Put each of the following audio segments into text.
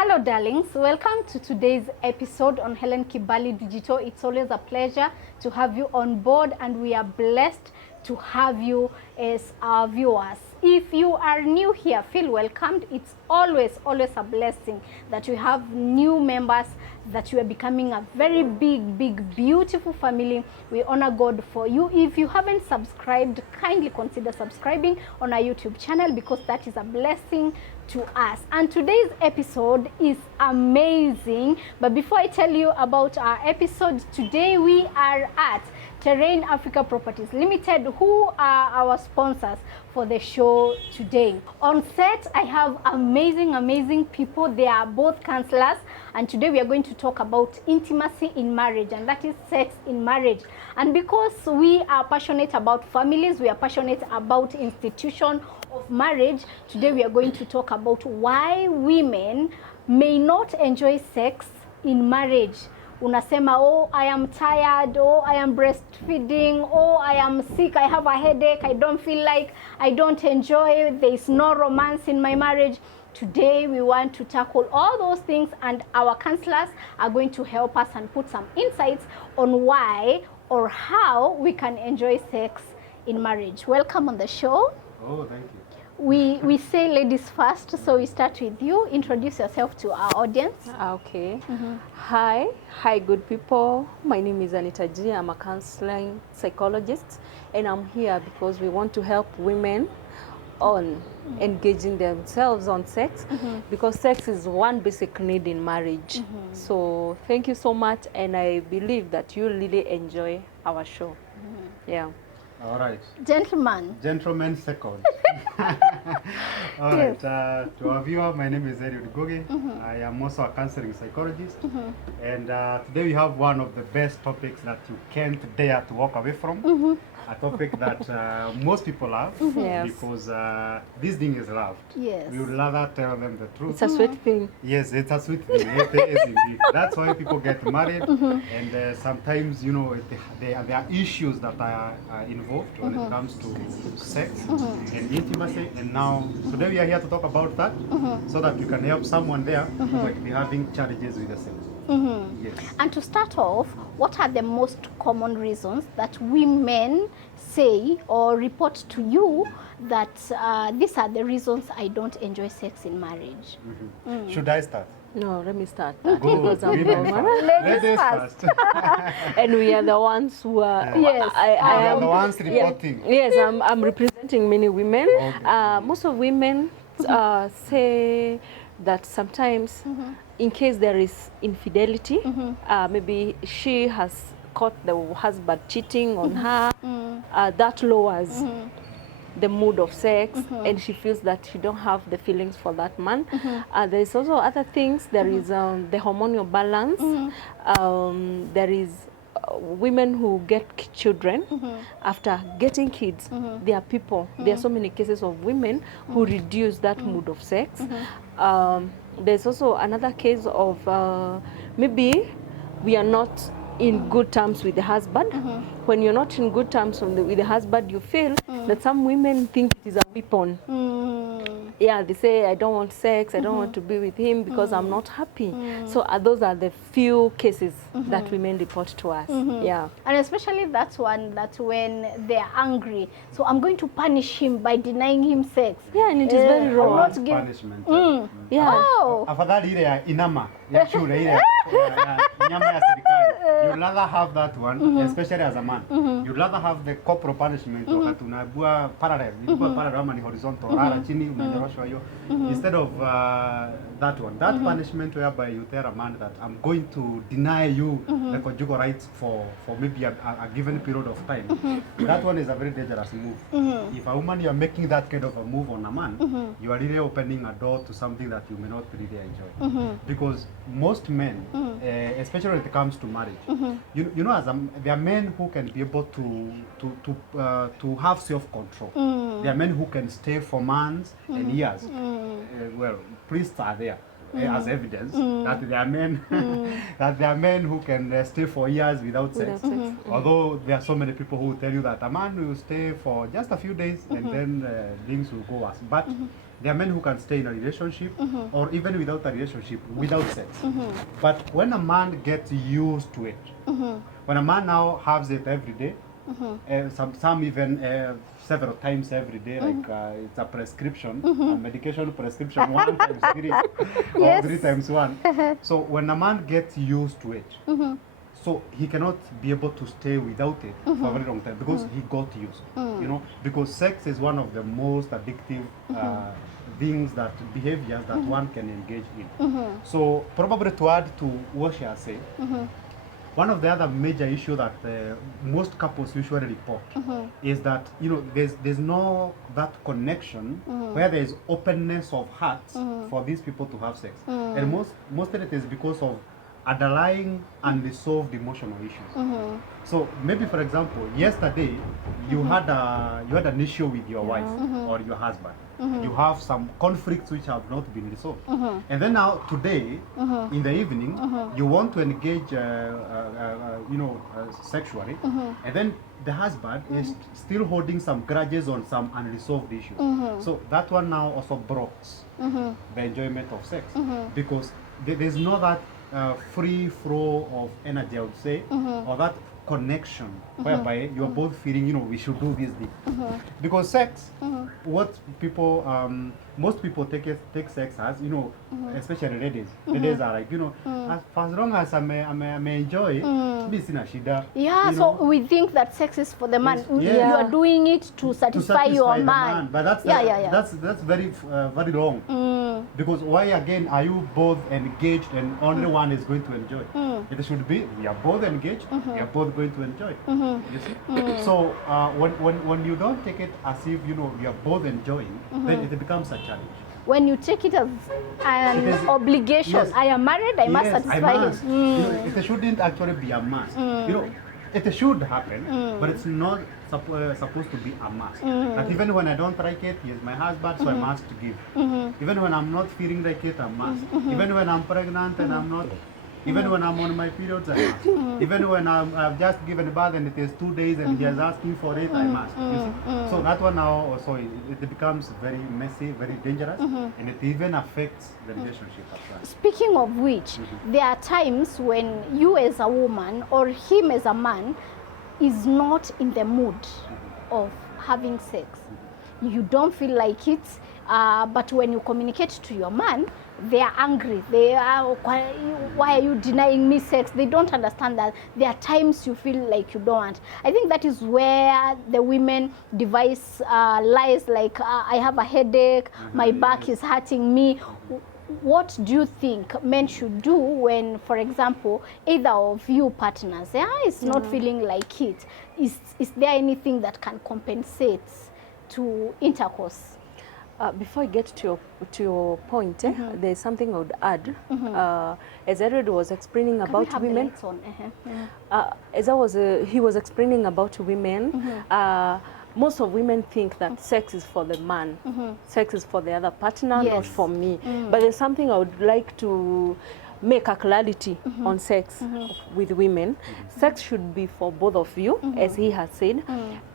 Hello darlings, welcome to today's episode on Helen Kibali Digital. It's always a pleasure to have you on board and we are blessed to have you as our viewers. If you are new here, feel welcomed. It's always a blessing that we have new members, that you are becoming a very big, beautiful family. We honor God for you. If you haven't subscribed, kindly consider subscribing on our YouTube channel because that is a blessing to us. And today's episode is amazing. But before I tell you about our episode, today we are at Terrain Africa Properties Limited, who are our sponsors for the show today. On set, I have amazing people. They are both counselors, and today we are going to talk about intimacy in marriage, and that is sex in marriage. And because we are passionate about families, we are passionate about institution of marriage, today we are going to talk about why women may not enjoy sex in marriage. Unasema, oh, I am tired, oh, I am breastfeeding, oh, I am sick, I have a headache, I don't feel like, I don't enjoy, there is no romance in my marriage. Today we want to tackle all those things, and our counselors are going to help us and put some insights on why or how we can enjoy sex in marriage. Welcome on the show. Oh, thank you. We say ladies first, so we start with you. Introduce yourself to our audience. Okay. Hi, good people. My name is Anita G. I'm a counseling psychologist, and I'm here because we want to help women on engaging themselves on sex, because sex is one basic need in marriage. So thank you so much, and I believe that you really enjoy our show. Yeah. All right. Gentlemen second. All right. To our viewer, my name is Eliud Goge. I am also a counseling psychologist. And today we have one of the best topics that you can't dare to walk away from. A topic that most people love, Yes. because this thing is loved. Yes. We would rather tell them the truth. It's a sweet thing. Yes, it's a sweet thing. It is indeed. That's why people get married, and sometimes, you know, there are issues that are involved when it comes to sex and intimacy. And now, today we are here to talk about that, so that you can help someone there who might be having challenges with the sex. Yes. And to start off, what are the most common reasons that women say or report to you that these are the reasons I don't enjoy sex in marriage? Should I start? No, let me start. Good. Because I'm Women the woman. first. Ladies Ladies first. first. And we are the ones who are. Yes. I We are am the ones reporting. Yes, I'm representing many women. Okay. Most of women say that sometimes, in case there is infidelity, maybe she has caught the husband cheating on her, that lowers the mood of sex, and she feels that she don't have the feelings for that man. There is also other things. There is the hormonal balance. There is women who get children after getting kids. There are people, there are so many cases of women who reduce that mood of sex. There's also another case of maybe we are not in good terms with the husband. When you're not in good terms with the husband, you feel that some women think it is a weapon. Yeah, they say, I don't want sex, I don't want to be with him because I'm not happy. So those are the few cases that women report to us. Yeah. And especially that one, that when they're angry, so I'm going to punish him by denying him sex. Yeah, and it is very I'm wrong. not One give- punishment. Yeah. Oh, Afadhali ile ya inama ya shule ile ya nyama ya serikali. You'd rather have that one, especially as a man. You'd rather have the corporal punishment wakati unaibua parallel, ilikuwa parallel ama ni horizontal, rara chini unanyoroshwa hiyo, instead of that one. That punishment whereby you tell a man that I'm going to deny you the conjugal rights for maybe a given period of time. That one is a very dangerous move. If a woman, you are making that kind of a move on a man, you are really opening a door to something that you may not really enjoy. Because most men, especially when it comes to marriage, you know, there are men who can be able to have self-control. There are men who can stay for months and years. Well, priests are there as evidence that there are men who can stay for years without sex. Although there are so many people who tell you that a man will stay for just a few days and then things will go worse. But There are men who can stay in a relationship or even without a relationship, without sex. But when a man gets used to it, when a man now has it every day, some even several times every day, like it's a prescription, a medication prescription, 1 times 3 or Yes. 3 times 1. So when a man gets used to it, so he cannot be able to stay without it for a very long time because he got used. You know, because sex is one of the most addictive things, that behaviors that one can engage in. So probably to add to what she has said, one of the other major issues that most couples usually report is that, you know, there's no that connection where there is openness of hearts for these people to have sex, and mostly it is because of underlying unresolved emotional issues. So maybe, for example, yesterday you had an issue with your wife or your husband. You have some conflicts which have not been resolved, and then now today in the evening you want to engage, sexually, and then the husband is still holding some grudges on some unresolved issues. So that one now also blocks the enjoyment of sex, because there's no that free flow of energy, I would say, or that connection whereby you're both feeling, you know, we should do this thing. Because sex, what people, most people take sex as, you know, especially ladies. Ladies are like, you know, as long as I may enjoy it, me sina shida. Yeah, you so know. we think that sex is for the man. Yes. You Yeah. are doing it to satisfy your the man. But that's that's very very wrong. Because why again are you both engaged and only one is going to enjoy? It should be we are both engaged, we are both going to enjoy. You see? So when you don't take it as if, you know, you are both enjoying, then it becomes a challenge. When you take it as an It is- obligation, yes. I am married, I must Yes, satisfy I must. him. You know, it shouldn't actually be a must. You know, it should happen, but it's not supposed to be a must. That even when I don't like it, he is my husband, so I must give. Even when I'm not feeling like it, I must. Even when I'm pregnant and I'm not. Even when I'm on my periods, I must. Even when I've just given birth and it is 2 days and he is asking for it, I must. You see? So that one now also it becomes very messy, very dangerous, and it even affects the relationship as well. Speaking of which, there are times when you as a woman or him as a man is not in the mood of having sex. You don't feel like it, but when you communicate to your man, they are angry. They are, why are you denying me sex? They don't understand that there are times you feel like you don't want. I think that is where the women devise lies like, I have a headache, my back is hurting me. What do you think men should do when, for example, either of you partners is not feeling like it? Is there anything that can compensate to intercourse? Before I get to your point, there's something I would add. As Edward was explaining Can about we have the women, lights on? he was explaining about women. Most of women think that sex is for the man, sex is for the other partner, Yes. not for me. But there's something I would like to make a clarity on sex with women. Sex should be for both of you, as he has said.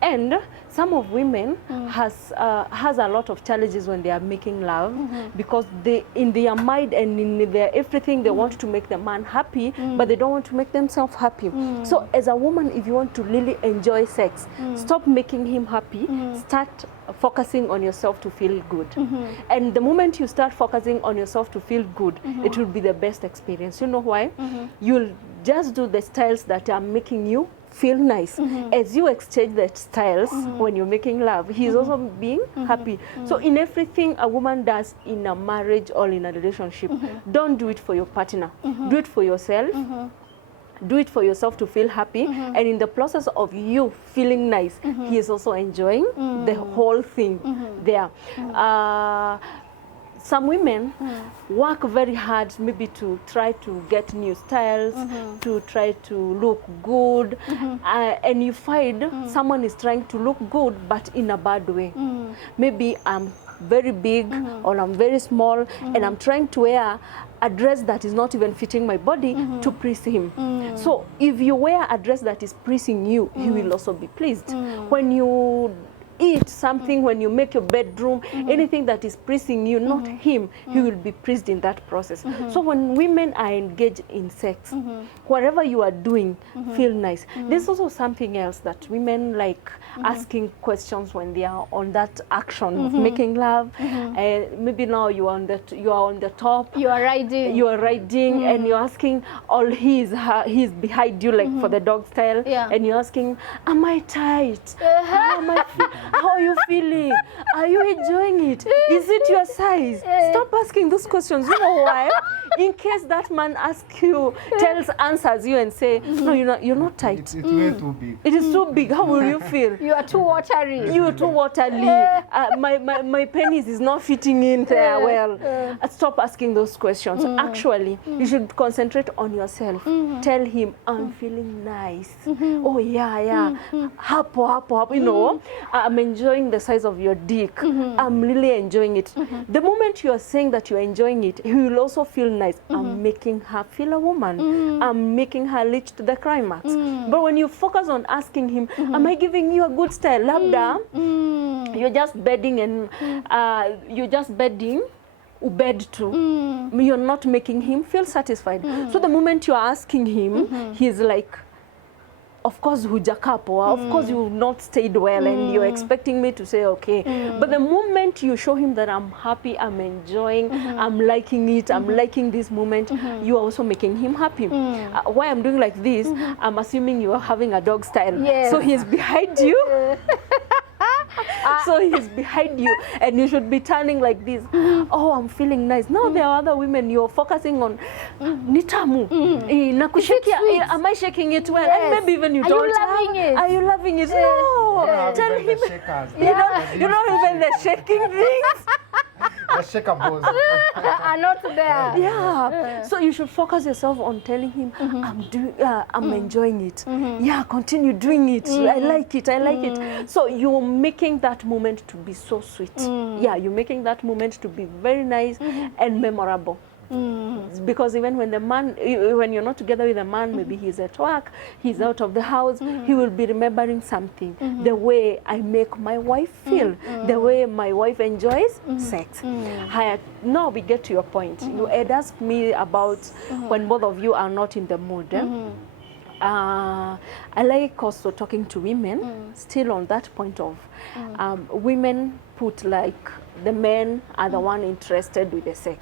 And some of women has a lot of challenges when they are making love, because they, in their mind and in their everything, they want to make the man happy, but they don't want to make themselves happy. So as a woman, if you want to really enjoy sex, stop making him happy, start focusing on yourself to feel good. And the moment you start focusing on yourself to feel good, it will be the best experience. You know why? You'll just do the styles that are making you feel nice. As you exchange the styles when you're making love, he's also being happy. So in everything a woman does in a marriage or in a relationship, don't do it for your partner. Do it for yourself. Do it for yourself to feel happy, and in the process of you feeling nice, he is also enjoying the whole thing there. Some women work very hard maybe to try to get new styles, to try to look good, and you find someone is trying to look good but in a bad way. Maybe I'm very big or I'm very small and I'm trying to wear a dress that is not even fitting my body to please him. So if you wear a dress that is pleasing you, he will also be pleased. When you eat something, when you make your bedroom, anything that is pleasing you, not him, he will be pleased in that process. So when women are engaged in sex, whatever you are doing, feel nice. There's also something else that women like asking questions when they are on that action of making love. Maybe now you are on the top. You are riding. You are riding, and you're asking, all he's behind you, like for the dog style, and you're asking, am I tight? How are you feeling? Are you enjoying it? Is it your size? Stop asking those questions. You know why? In case that man asks you, answers you and say, no, you're not tight. It's way too big. It is too big. How will you feel? You are too watery. You are too watery. My penis is not fitting in there well. Stop asking those questions. Actually, you should concentrate on yourself. Tell him, I'm feeling nice. Oh yeah. Hapo. You know, I'm enjoying the size of your dick. I'm really enjoying it. The moment you are saying that you are enjoying it, he will also feel nice. I'm making her feel a woman. I'm making her reach to the climax. But when you focus on asking him, am I giving you a good style? Labda, you're just bedding and bed too. You're not making him feel satisfied. So the moment you're asking him, he's like, of course hujakapo, of course you've not stayed well, and you're expecting me to say okay. But the moment you show him that I'm happy, I'm enjoying, I'm liking it, I'm liking this moment, you are also making him happy. Why I'm doing like this, I'm assuming you are having a dog style. So he's behind you. So he's behind you, and you should be turning like this. Oh, I'm feeling nice. Now there are other women you're focusing on. Nitamu. Am I shaking it well? And maybe even you don't. Are you loving it? No. Tell him. You don't even the shaking things. The shakables are not there. Yeah. So you should focus yourself on telling him, I'm enjoying it. Yeah, continue doing it. I like it. So you're making that moment to be so sweet. Yeah, you're making that moment to be very nice and memorable. Because even when when you're not together with a man, maybe he's at work, he's out of the house, he will be remembering something. The way I make my wife feel, the way my wife enjoys sex. Now we get to your point. You had asked me about when both of you are not in the mood. I like also talking to women, still on that point of women put like the men are the one interested with the sex.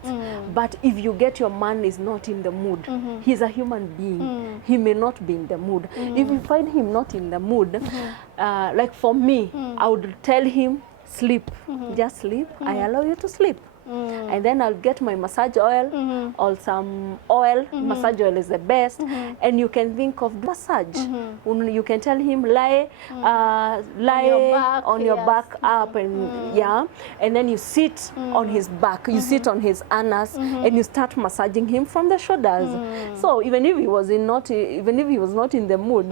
But if you get your man is not in the mood, he's a human being. He may not be in the mood. If you find him not in the mood, like for me, I would tell him, sleep. Just sleep. I allow you to sleep. And then I'll get my massage oil or some oil. Massage oil is the best. And you can think of massage. You can tell him lie on your back up, and and then you sit on his back, you sit on his anus, and you start massaging him from the shoulders. So even if he was not in the mood,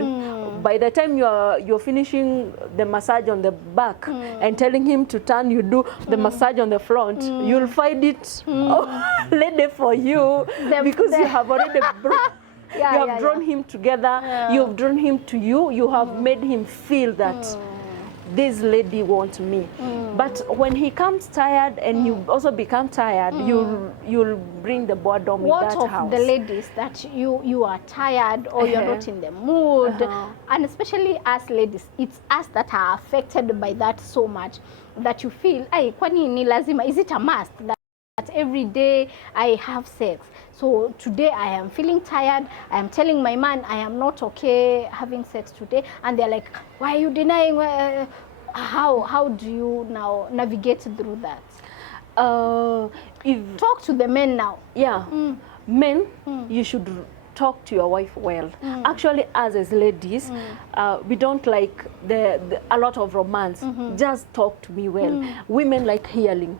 by the time you're finishing the massage on the back and telling him to turn, you do the massage on the front, you'll find it ready for you, because you have already drawn him together, you've drawn him to you, you have made him feel that this lady wants me. But when he comes tired and you also become tired, you'll bring the boredom in that house. What of the ladies that you are tired or you're not in the mood, and especially us ladies, it's us that are affected by that so much that you feel, kwani ni lazima, is it a must that every day I have sex? So today I am feeling tired, I am telling my man I am not okay having sex today, and they're like, why are you denying? How do you now navigate through that? Talk to the men now. Yeah, men, you should talk to your wife well. Actually, us as ladies, we don't like a lot of romance. Just talk to me well. Women like hearing.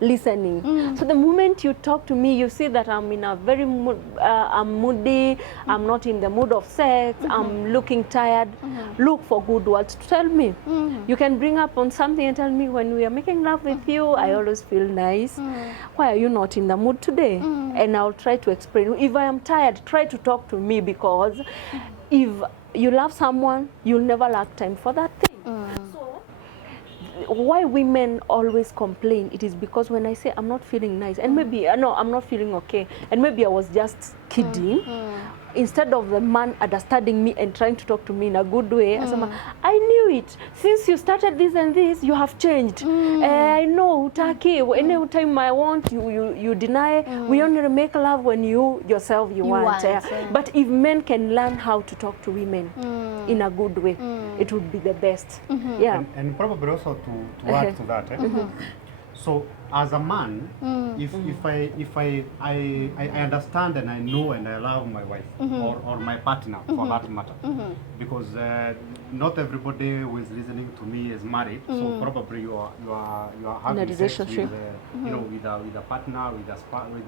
Listening. So the moment you talk to me, you see that I'm in a very I'm moody, I'm not in the mood of sex, I'm looking tired. Look for good words to tell me. You can bring up on something and tell me, when we are making love with you, I always feel nice. Why are you not in the mood today? And I'll try to explain. If I am tired, try to talk to me, because if you love someone, you'll never lack time for that thing. why women always complain, it is because when I say I'm not feeling nice, and maybe no, I'm not feeling okay, and maybe I was just kidding, instead of the man understanding me and trying to talk to me in a good way, I knew it. Since you started this and this, you have changed. I know, Taki, any time I want, you deny. We only make love when you yourself want. But if men can learn how to talk to women in a good way, it would be the best. Yeah. And probably also to add to that. So as a man, if I understand and I know and I love my wife or my partner for that matter, because not everybody who is listening to me is married, so probably you are having a sex with relationship. you know, with a partner, with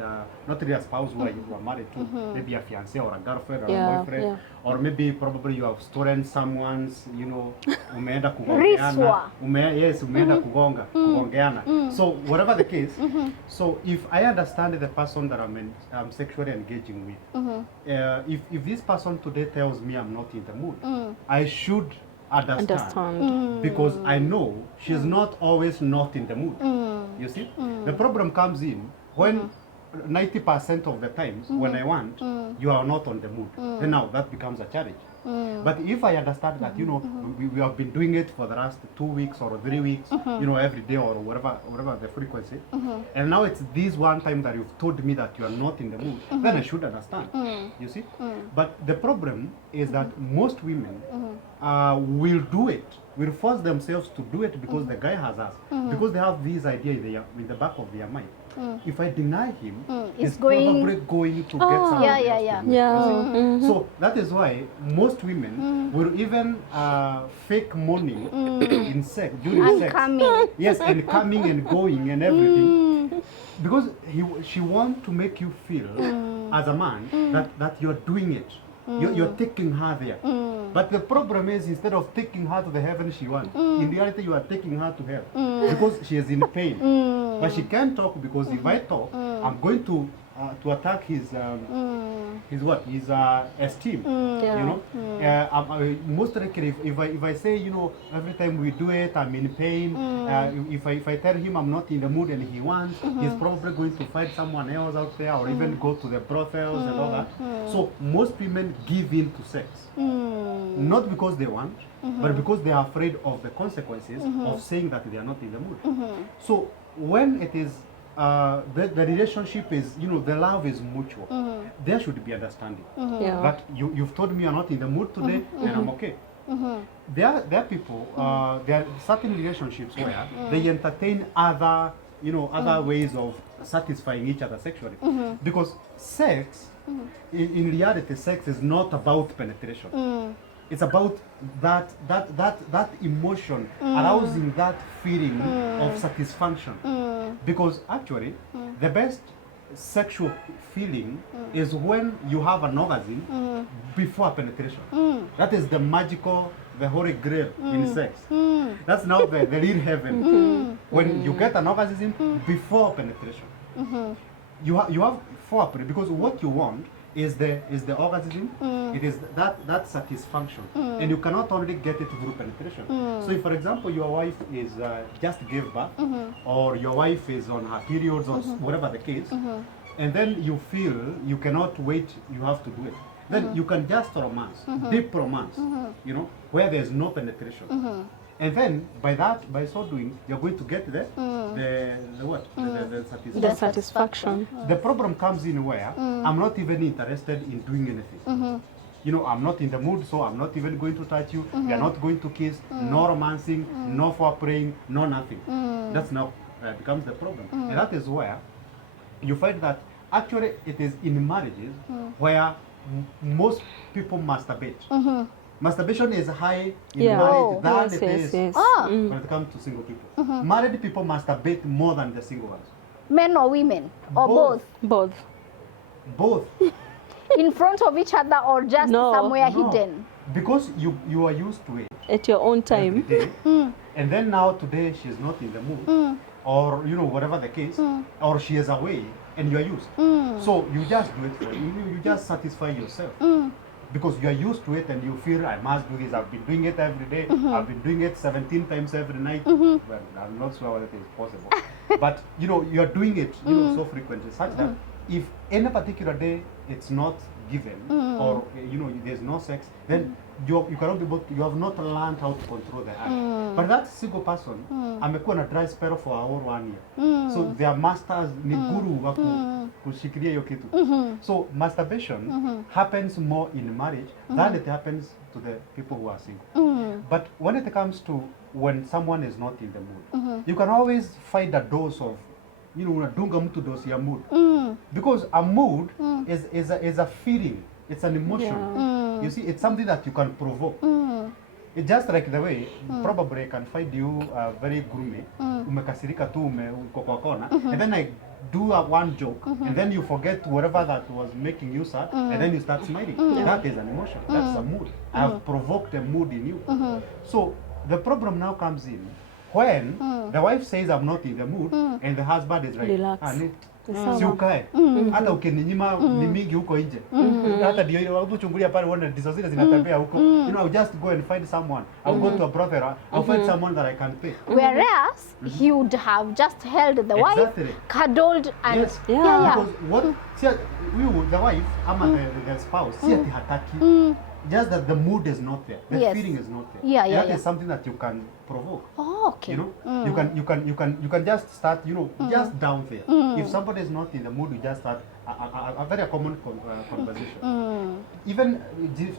a not really a spouse who you are married to, maybe a fiance or a girlfriend or a boyfriend, or maybe probably you have stolen someone's, you know, umeenda kugongeana, umeenda kugongeana. So whatever the case, so if I understand the person that I'm sexually engaging with, if this person today tells me I'm not in the mood, I should understand. Because I know she's not always not in the mood. You see, the problem comes in when 90% of the times when I want, you are not on the mood. Then now that becomes a challenge. But if I understand that, you know, we have been doing it for the last 2 weeks or 3 weeks, you know, every day or whatever the frequency, and now it's this one time that you've told me that you are not in the mood, then I should understand. You see? But the problem is that most women will do it, will force themselves to do it because the guy has asked, because they have this idea in the back of their mind. If I deny him, he's probably going to get someone else to do it, you see? So that is why most women will even fake money in sex, during sex. Yes, and coming and going and everything. Because she wants to make you feel, as a man, that you're doing it. You're taking her there. But the problem is, instead of taking her to the heaven she wants, in reality you are taking her to hell. Because she is in pain. But she can't talk, because if I talk, I'm going to attack his esteem. You know, most likely if I say, you know, every time we do it I'm in pain, if I tell him I'm not in the mood and he wants, he's probably going to find someone else out there, or even go to the brothels and all that. So most women give in to sex, not because they want, but because they are afraid of the consequences of saying that they are not in the mood. So when it is the relationship is, you know, the love is mutual, there should be understanding. That you've told me you're not in the mood today, and I'm okay. There are people, there are certain relationships where they entertain other, you know, other ways of satisfying each other sexually. Because sex, in reality, sex is not about penetration. It's about that emotion, arousing that feeling of satisfaction. Because actually, the best sexual feeling is when you have an orgasm before penetration. That is the magical, the holy grail in sex. That's now the real heaven. When you get an orgasm before penetration. You have foreplay, because what you want is the orgasm. It is that satisfaction, and you cannot only get it through penetration. So if, for example, your wife is just gave birth, or your wife is on her periods, or whatever the case, and then you feel you cannot wait, you have to do it, then you can just romance, deep romance, you know, where there's no penetration. And then by so doing, you're going to get the satisfaction. The satisfaction. The problem comes in where I'm not even interested in doing anything. You know, I'm not in the mood, so I'm not even going to touch you. We are not going to kiss, no romancing, no foreplaying, no nothing. That's now becomes the problem. And that is where you find that actually it is in marriages where most people masturbate. Masturbation is high in marriage than it is when it comes to single people. Married people masturbate more than the single ones. Men or women? Or both? Both. Both. In front of each other, or just somewhere hidden? Because you are used to it. At your own time. Every day. And then now today she's not in the mood. Or, you know, whatever the case. Or she is away and you are used. So you just do it for you. You just satisfy yourself. because you are used to it and you feel I must do this. I've been doing it every day. I've been doing it 17 times every night. Well, I'm not sure whether it is possible, but you know you are doing it so frequently such that if any particular day it's not given or you know there's no sex, then you cannot be able to, you have not learned how to control the act. But that single person amekuwa na dry spell for a whole 1 year, so their masters ni guru wa kushikilia hiyo kitu. So masturbation happens more in marriage than it happens to the people who are single. But when it comes to when someone is not in the mood, you can always find a dose of, you know, unadunga mtu dose ya mood, because a mood is a feeling, it's an emotion. You see, it's something that you can provoke. It's just like the way probably I can find you very gloomy, umekasirika tu uko kwa kona, and then I do one joke, and then you forget whatever that was making you sad, and then you start smiling. That is an emotion. That's a mood. I have provoked a mood in you. So the problem now comes in when the wife says I'm not in the mood, and the husband is like, Relax. si ukae hata ukininyima ni mingi huko nje, hata ndio ile unapochungulia pale uone ndizo zile zinatembea huko, you know, I'll just go and find someone, I'll go to a brother, I'll find someone that I can pay. Whereas he would have just held the wife, cuddled, and yes. yeah. Because what see you the wife ama the spouse see ati hataki, just that the mood is not there, the feeling is not there. That is something that you can provoke. Okay. You know, you can just start, you know, just down there. If somebody is not in the mood, you just start a very common conversation. Even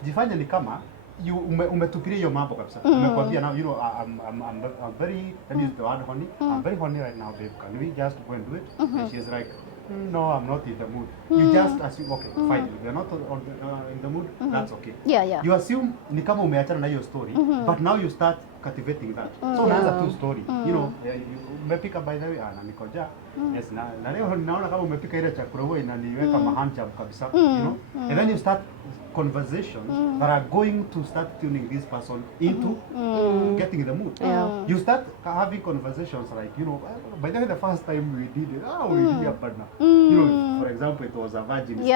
jifanye ni kama you umetupilia hiyo mambo kabisa. Umekwambia now, you know, I'm very, let me use the word honey. I'm very horny right now, babe. Can we just go and do it? And she's like, no, I'm not in the mood. You just assume, okay, fine. If you're not in the mood, that's okay. You assume ni kama umeachana na hiyo story, but now you start cultivating that. So unaanza tu story. You know, umepika by the way, na nikoja. Yes, na leo naona kama umepika ile chakula wewe inaniweka mahanjam kabisa, you know. And then you start conversations that are going to start tuning this person into getting in the mood. You start having conversations like, you know, by the way, the first time we did it, we did a partner. You know, for example, it was a virgin story.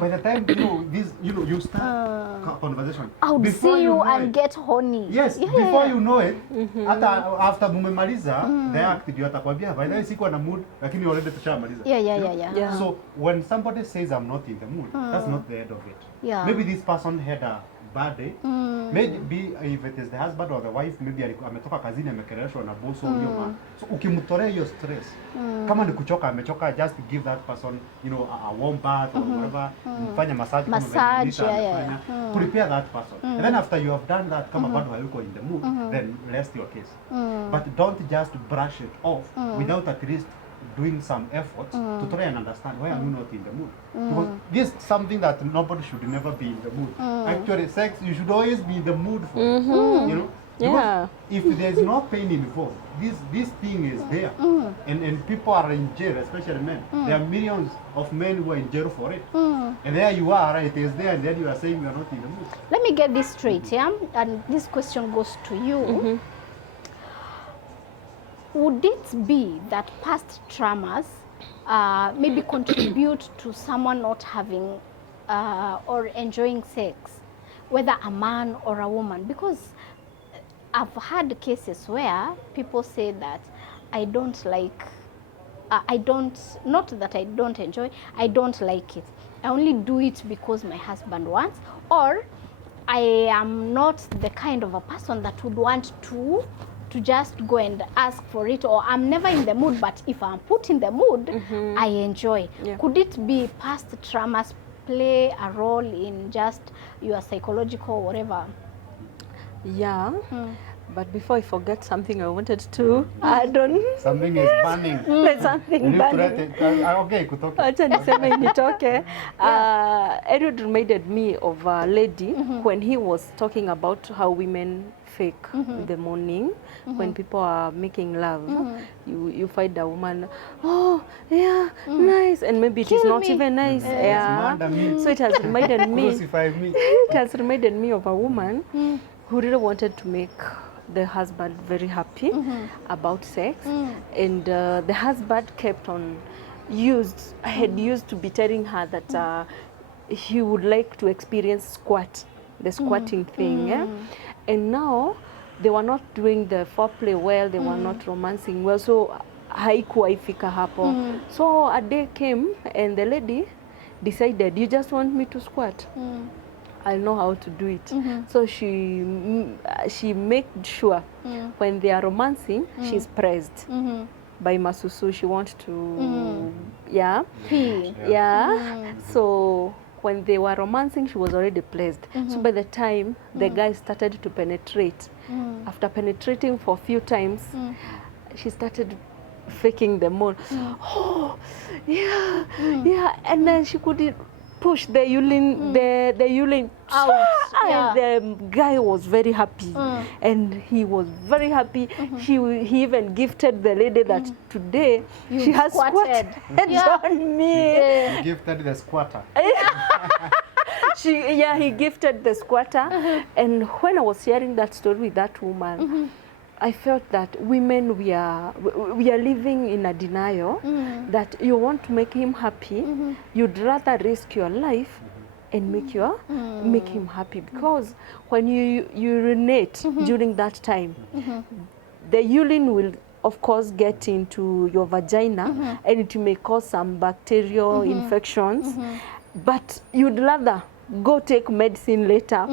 By the time, you know, this, you know, you start conversation. I would see you and get horny. Yes, before you know it, hata after mumemaliza, the act ndio atakwambia, by the way, sikuwa na mood, lakini already tushamaliza. So when somebody says I'm not in the mood, that's not the end of it. Maybe this person had a bad day. Maybe if it is the husband or the wife, maybe ametoka kazini amekereshwa na boss au yoma. So ukimtolea hiyo stress, kama ni kuchoka amechoka, just give that person, you know, a warm bath or whatever, mfanye massage, prepare that person. And then after you have done that, kama bado hayuko in the mood, then rest your case. But don't just brush it off without at least doing some efforts to try and understand why I'm not in the mood. Because this is something that nobody should never be in the mood. Actually, sex, you should always be in the mood for it, you know? Because if there's no pain involved, this thing is there. And people are in jail, especially men. There are millions of men who are in jail for it. And there you are, it is there, and then you are saying you are not in the mood. Let me get this straight, and this question goes to you. Would it be that past traumas maybe contribute to someone not having or enjoying sex, whether a man or a woman? Because I've had cases where people say that I don't like, not that I don't enjoy, I don't like it. I only do it because my husband wants, or I am not the kind of a person that would want to just go and ask for it, or I'm never in the mood, but if I'm put in the mood, I enjoy. Could it be past traumas play a role in just your psychological whatever? But before I forget something I wanted to add on. Something is burning. There's something burning. Okay, kutoka. Acha niseme nitoke. Edward reminded me of a lady when he was talking about how women fake in the morning when people are making love. You find a woman, oh yeah, nice, and maybe it is not even nice. So it has reminded me. It has reminded me of a woman who really wanted to make the husband very happy about sex, and the husband kept on used to be telling her that he would like to experience the squatting thing. Yeah? And now they were not doing the foreplay well, they were not romancing well, so haikuwa ifika hapo. So a day came and the lady decided, you just want me to squat? I know how to do it. So she made sure when they are romancing, she's praised by Masusu. She wants to, So when they were romancing, she was already pleased. So by the time the guy started to penetrate, after penetrating for a few times, she started faking the moan. Oh, yeah, and then she could push the urine, the urine out. And the guy was very happy, and he was very happy. He even gifted the lady that today she has squatted on me. He gifted the squatter. He gifted the squatter. And when I was sharing that story with that woman, I felt that women, we are living in a denial that you want to make him happy. You'd rather risk your life and make him happy, because when you urinate during that time, the urine will of course get into your vagina and it may cause some bacterial infections, but you'd rather go take medicine later.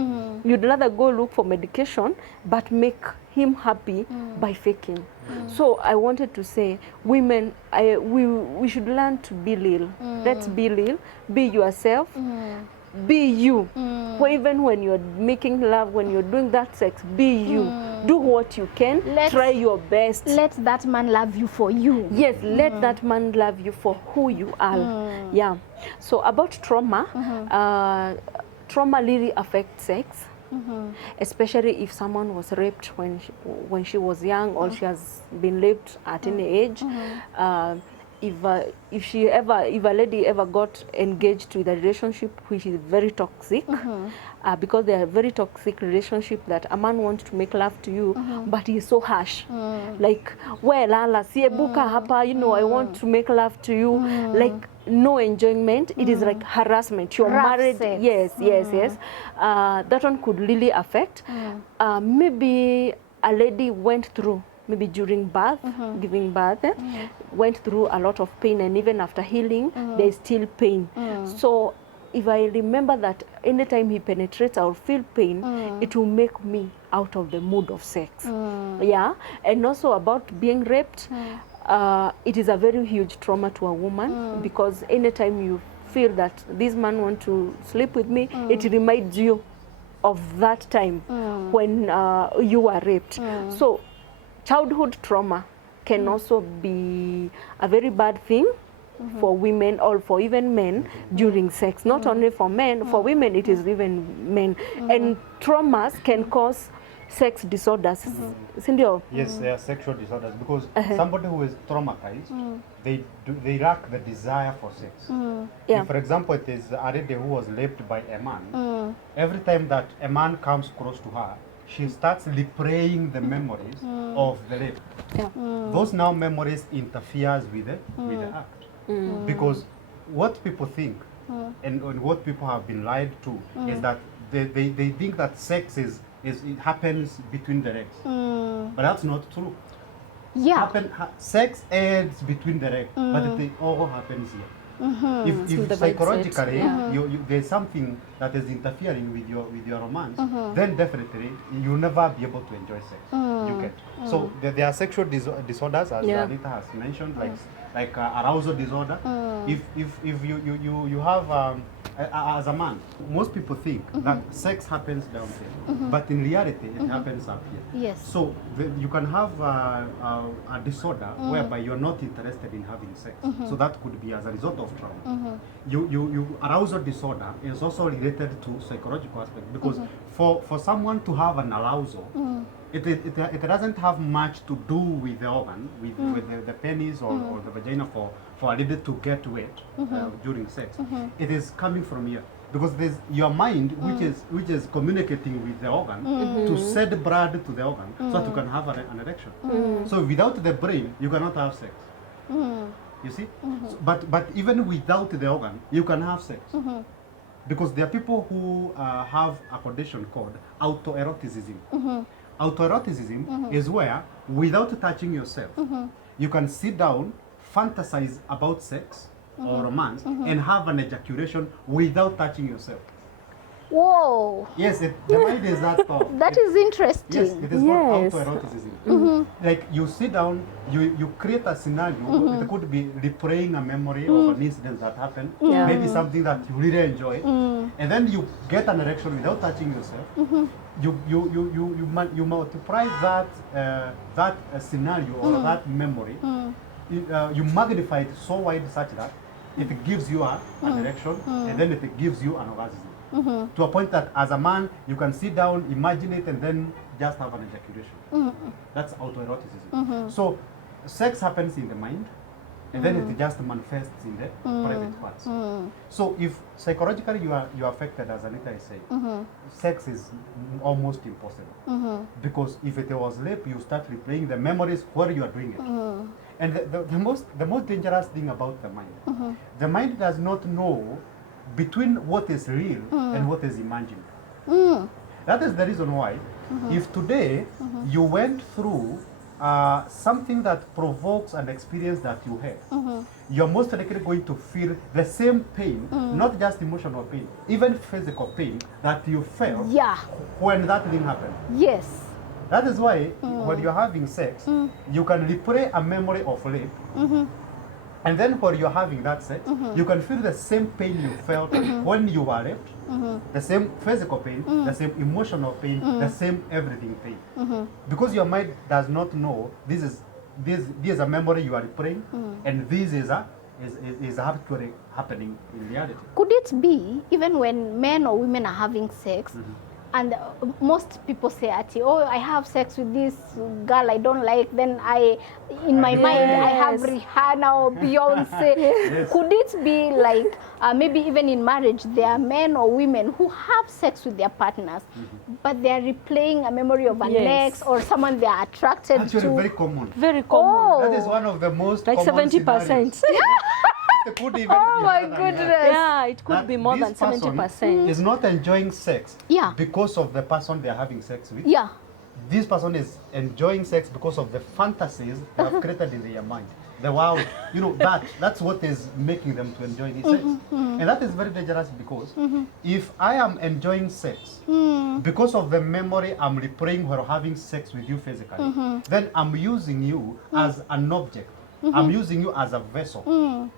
You'd rather go look for medication but make him happy by faking. So I wanted to say, women, we should learn to be real. Let's be real. Be yourself. Be you. Even when you're making love, when you're doing that sex, be you. Do what you can. Try your best. Let that man love you for you. Yes, let that man love you for who you are. Yeah. So about trauma, trauma really affects sex. Especially if someone was raped when she was young, or she has been raped at any age. If a lady ever got engaged with a relationship which is very toxic, because they are very toxic relationship that a man wants to make love to you, but he's so harsh, like, well, ala siebuka hapa, I want to make love to you, like no enjoyment. It is like harassment. You're married. Sex. Yes. That one could really affect. Maybe a lady went through, maybe during birth, giving birth, went through a lot of pain, and even after healing, there's still pain. So if I remember that anytime he penetrates, I'll feel pain, it will make me out of the mood of sex. Yeah. And also about being raped, it is a very huge trauma to a woman, because anytime you feel that this man wants to sleep with me, it reminds you of that time when you were raped. So childhood trauma can also be a very bad thing for women, or for even men during sex. Not only for men, for women it is even men. And traumas can cause sex disorders. Sindio? Yes, they are sexual disorders, because somebody who is traumatized, they lack the desire for sex. Yeah. If, for example, it is a lady who was raped by a man, every time that a man comes close to her, she starts replaying the memories of the rape. Yeah. Those now memories interferes with the act, because what people think and what people have been lied to is that they think that sex it happens between the legs, but that's not true. Yeah. Sex ends between the legs, but it all happens here. If the psychologically mindset, there's something that is interfering with your romance, then definitely you'll never be able to enjoy sex. You get. So there are sexual disorders, as Anita has mentioned, like arousal disorder. If you have as a man, most people think that sex happens down here, but in reality it happens up here. Yes. So you can have a disorder whereby you're not interested in having sex. So that could be as a result of trauma. Arousal disorder is also related to psychological aspect, because for someone to have an arousal, it doesn't have much to do with the organ, with the penis or the vagina for a lady to get wet during sex. It is coming from here, because there's your mind which is communicating with the organ to send blood to the organ so that you can have an erection. So without the brain, you cannot have sex. You see? So, but even without the organ, you can have sex. Because there are people who have a condition called autoeroticism. Autoeroticism is where, without touching yourself, you can sit down, fantasize about sex or romance, and have an ejaculation without touching yourself. Whoa. Yes, the mind is that thought. That is interesting. Yes, it is Yes. called autoeroticism. Like you sit down, you create a scenario. It could be replaying a memory of an incident that happened, Yeah. maybe something that you really enjoy, and then you get an erection without touching yourself. You multiply that scenario or that memory. You magnify it so wide such that it gives you an erection, and then it gives you an orgasm. To a point that as a man, you can sit down, imagine it, and then just have an ejaculation. That's autoeroticism. So sex happens in the mind, and then it just manifests in the private parts. So if psychologically you are affected, as Anita is saying, sex is almost impossible. Because if it was rape, you start replaying the memories where you are doing it. And the most dangerous thing about the mind does not know between what is real and what is imagined. That is the reason why, if today you went through something that provokes an experience that you had, you're most likely going to feel the same pain, not just emotional pain, even physical pain that you felt when that thing happened. Yes. That is why when you're having sex, you can replay a memory of rape. And then when you're having that sex, you can feel the same pain you felt when you were raped, the same physical pain, the same emotional pain, the same everything pain. Because your mind does not know this is a memory you are replaying, and this is actually happening in reality. Could it be even when men or women are having sex, and most people say, oh, I have sex with this girl I don't like, then in my mind, I have Rihanna or Beyonce. Could it be like, maybe even in marriage, there are men or women who have sex with their partners, but they are replaying a memory of an ex or someone they are attracted Actually, to? very common. Very common. That is one of the most Like common 70%. It could even Oh be my more than goodness. that. Yeah, it could That be more than this person 70%. is not enjoying sex Yeah. because of the person they are having sex with. Yeah. This person is enjoying sex because of the fantasies they have created in their mind. The wow, that's what is making them to enjoy this sex. And that is very dangerous because if I am enjoying sex because of the memory I'm replaying while having sex with you physically, then I'm using you as an object. I'm using you as a vessel.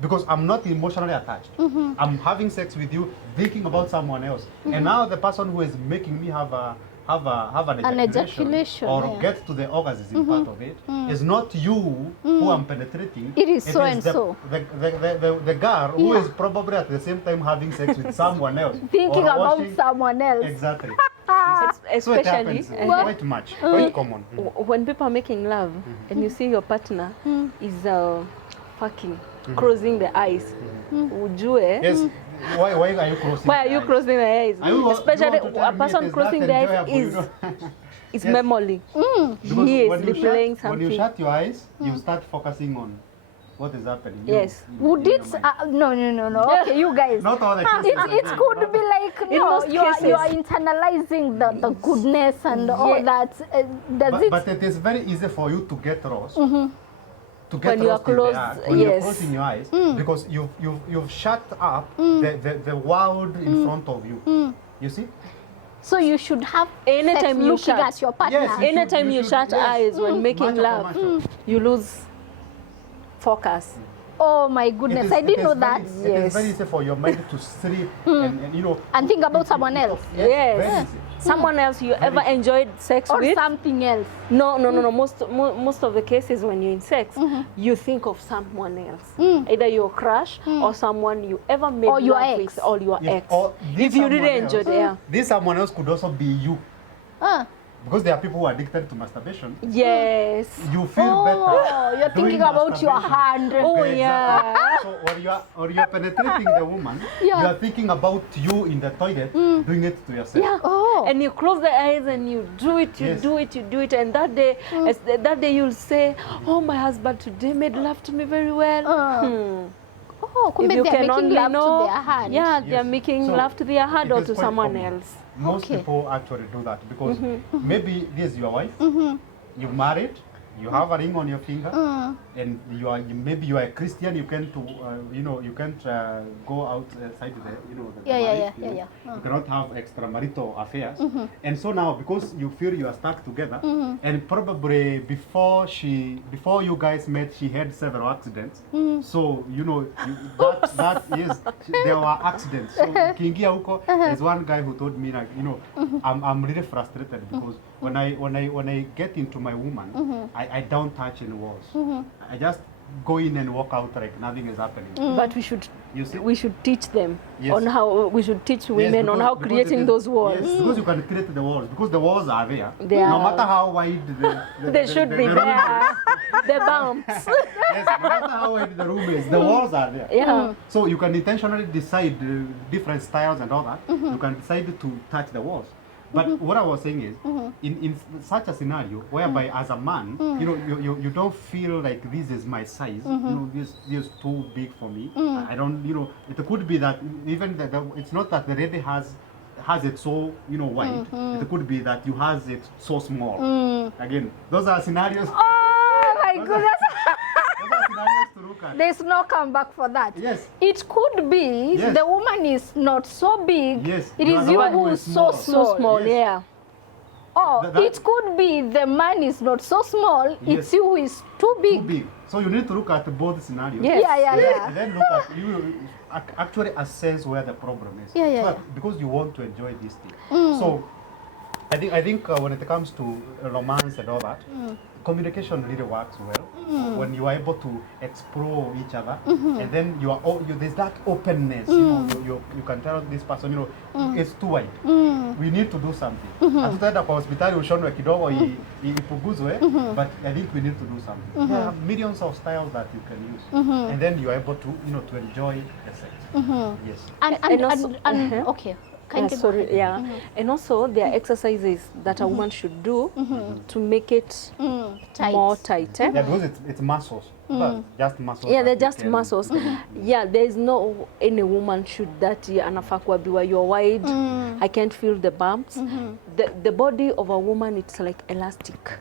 Because I'm not emotionally attached. I'm having sex with you, thinking about someone else. And now the person who is making me have an ejaculation or get to the orgasm part of it is not you who I'm penetrating. It is so and so. The girl who is probably at the same time having sex with someone else. Thinking or about watching- someone else. Exactly. So it Especially happens quite much, quite common. when people are making love and you see your partner is fucking closing the eyes. Ujue, Yes. Why are you closing? why are you the eyes? closing the eyes? Are you- Especially you want to tell a me person it is closing not the eyes enjoyable, is you know? is Yes. memory. Because He is when you replaying shut, when you something. shut your eyes, you start focusing on what is happening. Yes. Would it? No. Okay, you guys. Not all the cases. It could be like In most you are cases. internalizing the goodness and all that. Does But it is very easy for you to get lost. To get When you are lost in the closed, act, when you're yes. closing your eyes, because you've shut up the world in front of you. You see? so you should have Anytime sex you looking shut. at your partner? Yes, you Anytime you should- shut yes. eyes when making Macho love, commercial. you lose focus. Oh my It goodness, is- I it didn't is know very- that. It is very easy for your mind to sleep and And think about someone else. Yes. Very easy. Someone else you ever enjoyed sex Or with? something else. No. Most of the cases when you're in sex, you think of someone else, either your crush or someone you ever made Or your love ex. with, or your Yes, ex. or this If you really someone enjoyed else- it, yeah. This someone else could also be you. Ah. Because there are people who are addicted to masturbation. Yes. You feel Oh, better. you're doing thinking about your masturbation. hand. Oh, Exactly. yeah. So when you're penetrating the woman, Yeah. you are thinking about you in the toilet, doing it to yourself. Yeah. Oh. And you close the eyes and you do it, Yes. you do it, and that day, you'll say, "Oh, my husband today made love to me very well." Oh, If kumbe you they're can making only love know, to their hand. yeah, they're Yes. making So, love to their hand it or is to quite someone common. else. Most Okay. people actually do that because maybe this is your wife, you married, you have a ring on your finger, and maybe you are a Christian. You can't you can't go outside the Yeah, marriage, yeah, you know. yeah. You cannot have extramarital affairs, and so now because you feel you are stuck together, and probably before you guys met, she had several accidents. So that is there were accidents. So Kingia huko, there's one guy who told me like I'm really frustrated because when I get into my woman, I don't touch any walls. I just go in and walk out like nothing is happening. But You see? we should teach them Yes. on how we should teach women on because- how because creating it is- those walls. Yes, because you can create the walls because the walls are there. They no are. matter how wide They should be room is. there. The bumps. Yes, no matter how wide the room is, the walls are there. Yeah. So you can intentionally decide different styles and all that. You can decide to touch the walls. But what I was saying is, in such a scenario whereby as a man, you don't feel like this is my size, this is too big for me. I don't, it could be that even it's not that the lady has it so wide. It could be that you has it so small. Again, those are scenarios. Oh my goodness. Those are scenarios to look at. There's no comeback for that. Yes. It could be Yes. the woman is not so big. Yes, It you are is the you one who who is is so small. small. So small, Yes. yeah. Or That- it could be the man is not so small. Yes. It's you who is too big. Too big. So you need to look at both scenarios. Yes. Yeah. And then look at actually assess where the problem is. Yeah. So because you want to enjoy this thing. So I think when it comes to romance and all that, communication really works well when you are able to explore each other, and then there's that openness. You can tell this person, it's too wide. We need to do something. Hatutaenda kwa hospitali ushonwe kidogo ipuguzwe, but I think we need to do something. There are millions of styles that you can use, and then you are able to to enjoy the sex. Yes. And okay. Can you go ahead? And also there are exercises that a woman should do to make it Tight. more tight. Yeah, because it's muscles. But just muscles. Yeah, they're that you just can- muscles. Yeah, there is no any woman should that anafaa kuambiwa you're wide. I can't feel the bumps. The body of a woman, it's like elastic.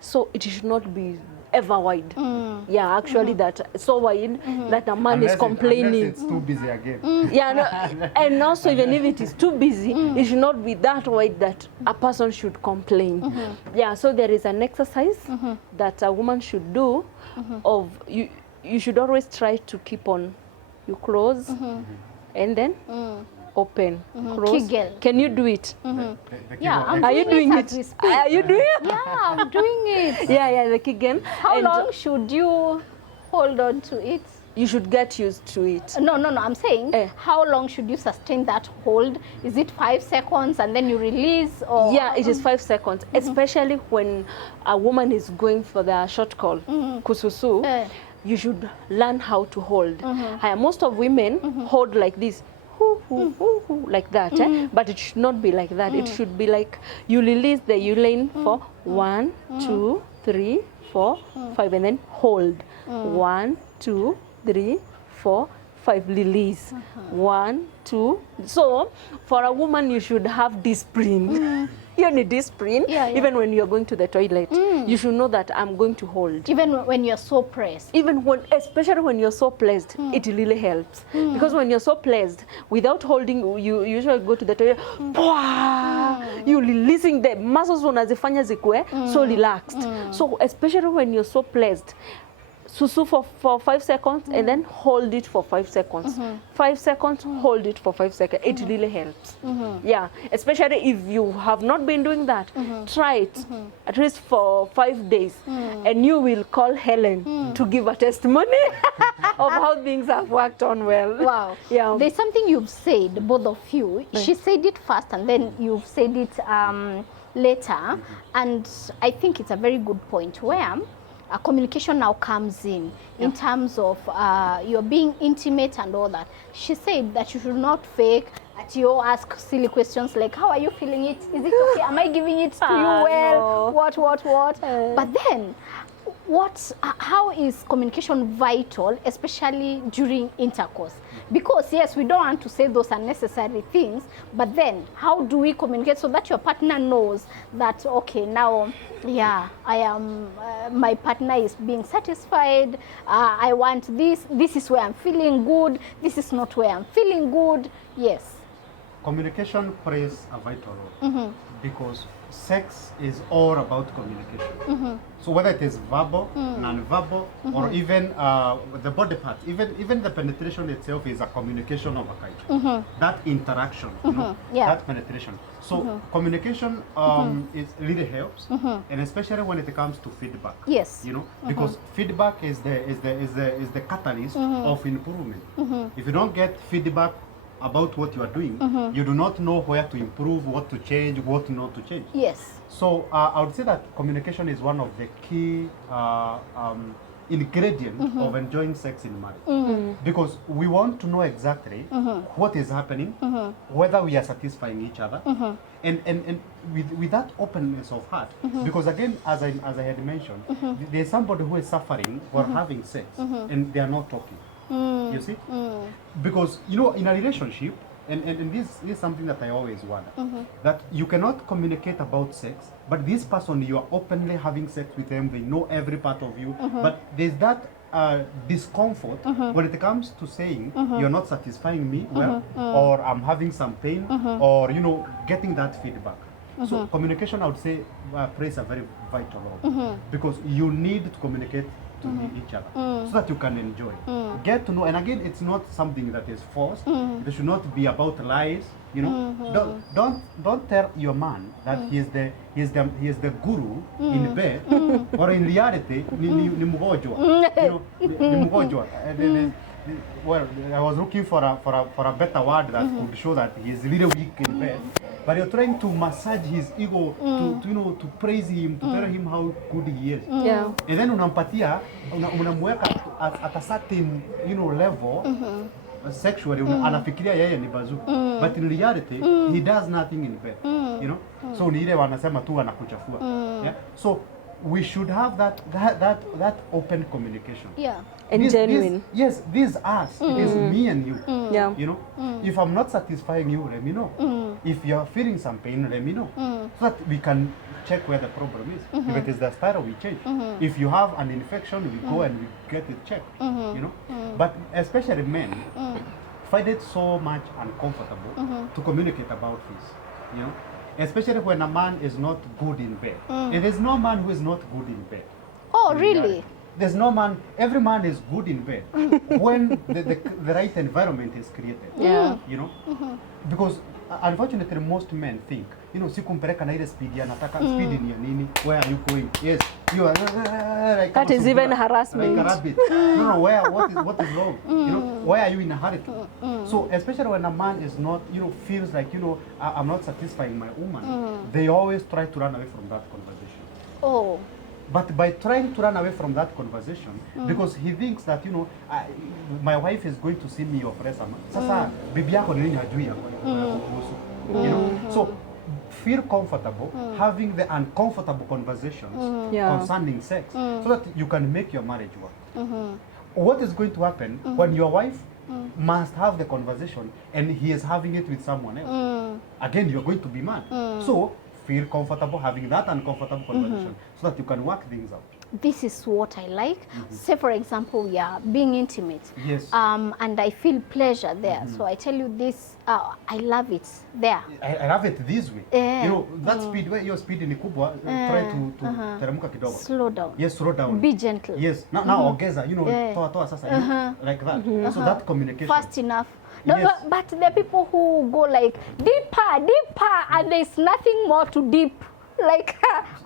So it should not be ever wide. Yeah, actually that so wide that a man Unless is complaining. Unless it's too busy again. Yeah, no, and also even if it is too busy, it should not be that wide that a person should complain. Yeah, so there is an exercise that a woman should do of you should always try to keep on you close and then open, close. Kegel. Can you do it? The Yeah, keyboard- Are you doing as it? we speak. Are you doing it? Yeah, I'm doing it. Yeah, the Kegel. How And long should you hold on to it? you should get used to it. No. I'm saying, Eh. how long should you sustain that hold? Is it 5 seconds and then you release? Or Yeah, it is 5 seconds, especially when a woman is going for the short call, kususu. Eh. You should learn how to hold. Most of women hold like this, like that, but it should not be like that. It should be like you release the urine for 1, 2, 3, 4, 5, and then hold. 1, 2, 3, 4, 5, release. 1, 2. So for a woman, you should have discipline. You need discipline. Yeah. Even when you're going to the toilet, you should know that I'm going to hold. even when you're so pressed. Even when, especially when you're so pleased, it really helps. Because when you're so pleased, without holding, you usually go to the toilet, you releasing the muscles unazifanya zikuwe so relaxed. So especially when you're so pleased, susu for 5 seconds and then hold it for 5 seconds. 5 seconds, hold it for 5 seconds. It really helps. Yeah, especially if you have not been doing that, try it at least for 5 days, and you will call Helen to give a testimony of how things have worked on well. Wow. Yeah. There's something you've said, both of you. She said it first and then you've said it later. And I think it's a very good point where communication now comes in terms of you're being intimate and all that. She said that you should not fake at you ask silly questions like, how are you feeling it? Is it okay? Am I giving it to you well? No. What? But then how is communication vital, especially during intercourse? Because yes, we don't want to say those unnecessary things, but then how do we communicate so that your partner knows that, okay, now, yeah, I am, my partner is being satisfied, I want this, this is where I'm feeling good, this is not where I'm feeling good. Yes. Communication plays a vital role because sex is all about communication. So whether it is verbal, non-verbal, or even the body parts, even the penetration itself is a communication of a kind. That interaction, you know, that penetration. So communication is really helps, and especially when it comes to feedback. Yes. You know, because feedback is the catalyst of improvement. If you don't get feedback about what you are doing, you do not know where to improve, what to change, what not to change. Yes. So I would say that communication is one of the key ingredients of enjoying sex in marriage. Because we want to know exactly what is happening, whether we are satisfying each other, and with that openness of heart. Because again, as I had mentioned, there's somebody who is suffering for having sex and they are not talking. You see? Because, you know, in a relationship, and this is something that I always wonder, that you cannot communicate about sex, but this person, you are openly having sex with them, they know every part of you, but there's that discomfort when it comes to saying, you're not satisfying me well, or I'm having some pain, or, you know, getting that feedback. So communication, I would say, plays a very vital role, because you need to communicate to each other so that you can enjoy, get to know. And again, it's not something that is forced. It should not be about lies, you know. Don't tell your man that he is the guru in bed, or in reality ni mgonjwa, you know, ni mgonjwa. Well, I was looking for a better word that could show that he is really weak in bed, but you're trying to massage his ego, to you know, to praise him, to tell him how good he is. Yeah. And then unampatia, unamweka at a certain, you know, level, sexually, anafikiria yeye ni bazoo, but in reality he does nothing in bed, you know. So ni ile wanasema tu anakuchafua. Yeah. So we should have that open communication. Yeah. And genuine. Yes, this is us. It is me and you. Yeah. You know, if I'm not satisfying you, let me know. If you're feeling some pain, let me know, so that we can check where the problem is. If it is the style, we change. If you have an infection, we go and we get it checked. You know, but especially men find it so much uncomfortable to communicate about this. You know, especially when a man is not good in bed. There is no man who is not good in bed. Oh, really? There's no man, every man is good in bed when the right environment is created. Yeah. You know? Because unfortunately most men think, you know, sikumpeleka na ile speed ya nataka, speed ni ya nini? Where are you going? Yes, you are like That is even harassment. Like a rabbit. No, what is wrong? You know, why are you in a hurry to? So especially when a man is not, you know, feels like, you know, I'm not satisfying my woman, they always try to run away from that conversation. Oh. But by trying to run away from that conversation, because he thinks that, you know, my wife is going to see me oppress her. Sasa bibi yako ni nini hajui ya kuhusu? You know, so feel comfortable having the uncomfortable conversations concerning sex, so that you can make your marriage work. What is going to happen when your wife must have the conversation and he is having it with someone else? Again, you're going to be mad. So feel comfortable having that uncomfortable conversation so that you can work things out. This is what I like. Say, for example, we are being intimate. Yes. And I feel pleasure there. So I tell you this, I love it there. I love it this way. You know, that speed, where your speed ni kubwa, try to teremka kidogo. Slow down. Yes, slow down. Be gentle. Yes. Now ongeza, you know, toa sasa, like that. So that communication. Fast enough. No, Yes. but there are people who go like deeper, and there's nothing more to deep. Like,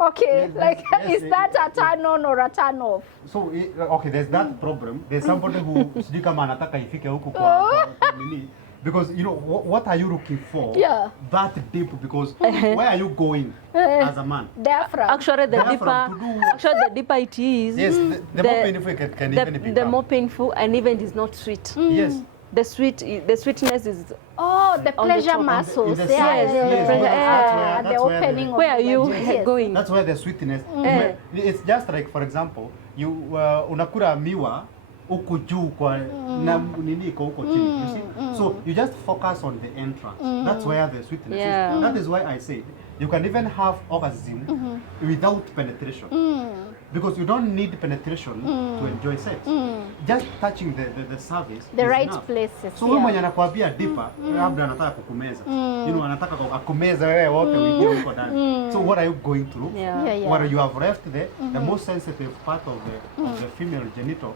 okay, Yes, like, yes, is that a turn on or a turn off? So, okay, there's that problem. There's somebody who sijui kama anataka ifike huku kwa nini. Because, you know, what are you looking for? Yeah. That deep, because where are you going as a man? Diaphragm. Actually, the Diaphragm deeper it is, Yes, the more painful it can even become. the more painful, and even it is not sweet. Yes. the sweetness is Oh, the on the pleasure top. muscles. In the Yeah, sides, yeah, yes, yeah, that's the where the- opening of where are the you vagina. Yes. going? That's where the sweetness. It's just like, for example, you unakula miwa huku juu kwa na nini iko huko chini. You see? So you just focus on the entrance. That's where the sweetness Yeah. is. That is why I said you can even have orgasm without penetration. Because you don't need penetration to enjoy sex. Just touching the service The is right enough. places. So wewe mwenye Yeah. anakuambia dipa, labda anataka kukumeza. You know, anataka akumeza wewe wote uingie huko ndani. So what are you going through? Yeah. Yeah, yeah. Where you have left the most sensitive part of the female genital,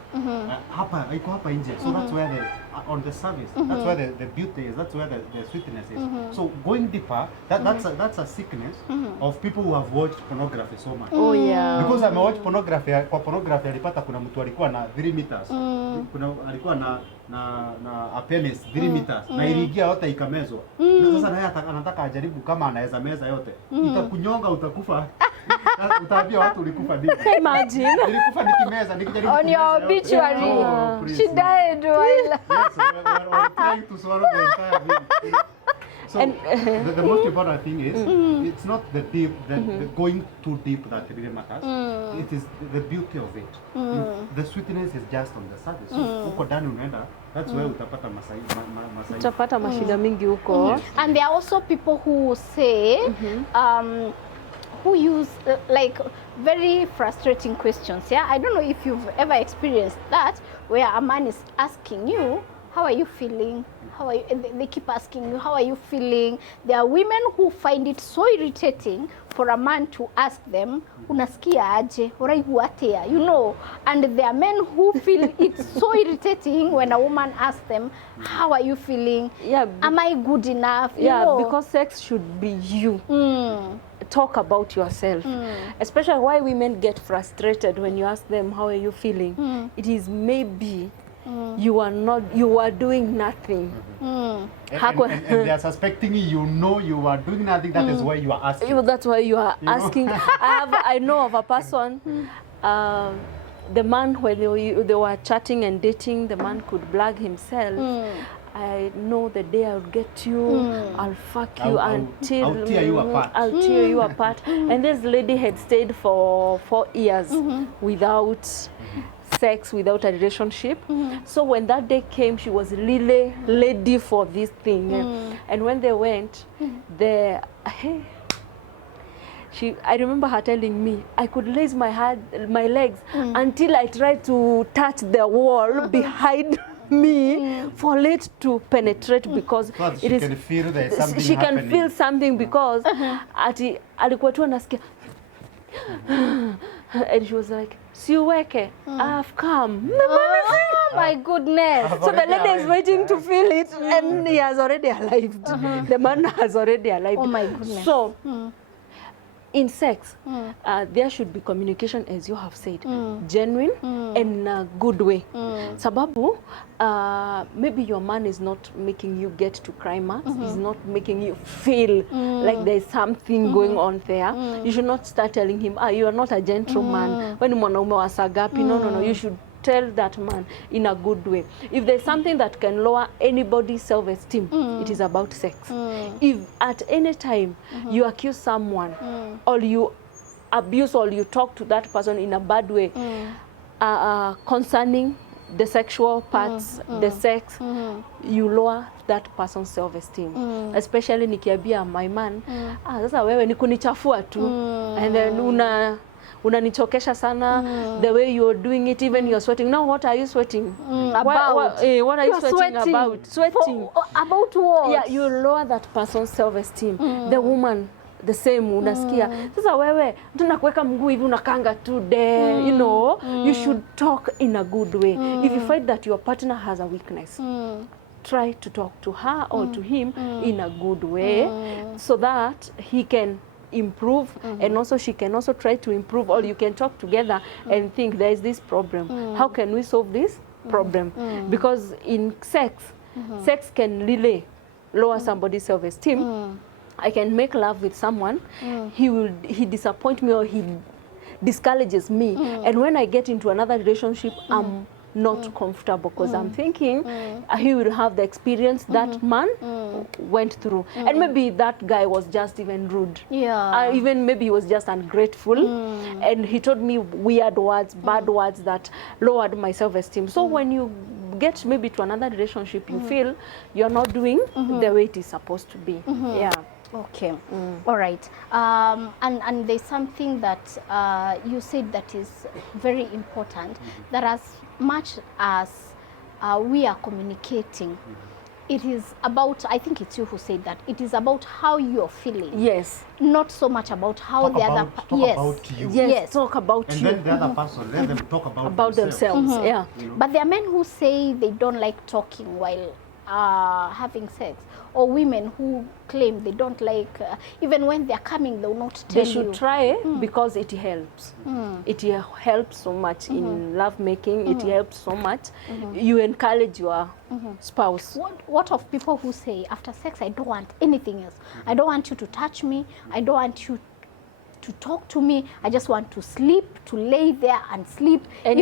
hapa iko hapa nje. So that's where on the service, that's where the beauty is, that's where the sweetness is. So going deeper, that's a sickness of people who have watched pornography so much. Oh yeah. Because I watch pornography, kwa pornography alipata kuna mtu alikuwa na 3 meters. Kuna alikuwa na a penis 3 meters na iliingia yote ikamezwa. Na sasa naye anataka ajaribu kama anaweza meza yote. Itakunyonga, utakufa. Utaambia watu ulikufa nini? Imagine. Nilikufa nikimeza, nikijaribu On your kumeza yote. obituary, Oh, please, she no. died while. Yes, we're trying to swallow the entire thing. So the most important thing is it's not the deep, the going too deep that really matters. It is the beauty of it. The sweetness is just on the surface. So huko ndani unaenda, that's where utapata masai. Utapata mashida mingi huko. And there are also people who say, who use like very frustrating questions. Yeah, I don't know if you've ever experienced that, where a man is asking you, how are you feeling? How are you? And they keep asking you, how are you feeling? There are women who find it so irritating for a man to ask them, unasikia aje? Uraibu atea? You know. And there are men who feel it's so irritating when a woman asks them, how are you feeling? Yeah. Am I good enough? You Yeah, know. because sex should be you. Talk about yourself. Especially why women get frustrated when you ask them, how are you feeling? It is maybe you are doing nothing. And they are suspecting you know you are doing nothing. That is why you are asking. That's why you are know? asking. I know of a person, the man, when they were chatting and dating, the man could blag himself. I know the day I'll get you, I'll fuck you until I'll tear you apart. I'll tear you apart. And this lady had stayed for 4 years without sex, without a relationship. So when that day came, she was really ready for this thing. And when they went, I remember her telling me, I could raise my legs until I tried to touch the wall behind me for it to penetrate, because So she can feel there's something she can happening. feel something, because alikuwa tu anasikia and she was like, siuweke, I've come. Oh my goodness. So the lady is waiting to feel it, and he has already arrived. The man has already arrived. Oh my goodness. So in sex, there should be communication, as you have said, genuine and in a good way. Sababu, maybe your man is not making you get to climax, he's not making you feel like there's something going on there. You should not start telling him, you are not a gentleman. When mwanaume wa sagapi, no. You should tell that man in a good way. If there's something that can lower anybody's self-esteem, it is about sex. If at any time you accuse someone or you abuse or you talk to that person in a bad way concerning the sexual parts, the sex, you lower that person's self-esteem. Especially nikiambia my man, sasa wewe ni kunichafua tu, and then unanichokesha sana, the way you're doing it, even you're sweating. Now what are you sweating? About? What are you sweating about? Sweating. About what? Yeah, you lower that person's self-esteem. The woman, the same, unasikia. Sasa wewe, tunakuweka mguu hivi unakanga today, you know. You should talk in a good way. If you find that your partner has a weakness, try to talk to her or to him in a good way, so that he can improve, and also she can also try to improve, or you can talk together and think there is this problem. How can we solve this problem? Because in sex, sex can really lower somebody's self-esteem. I can make love with someone, he disappoint me or he discourages me, and when I get into another relationship, I'm not comfortable because I'm thinking he will have the experience that man went through. And maybe that guy was just even rude. Yeah. Even maybe he was just ungrateful. And he told me weird words, bad words that lowered my self-esteem. So when you get maybe to another relationship, you feel you're not doing the way it is supposed to be. Yeah. Okay. All right. And there's something that you said that is very important, that as much as we are communicating, it is about, I think it's you who said that, it is about how you're feeling. Yes. Not so much about how Talk the about, other talk yes. about you. Yes, talk about And you. then the other person, let them talk About themselves. Yeah. You know? But there are men who say they don't like talking while having sex, or women who claim they don't like, even when they're coming, they will not tell They should you. try because it helps. It helps so much in love making. It helps so much. You encourage your spouse. What of people who say, after sex, I don't want anything else. I don't want you to touch me. I don't want you to talk to me. I just want to sleep, to lay there and sleep. And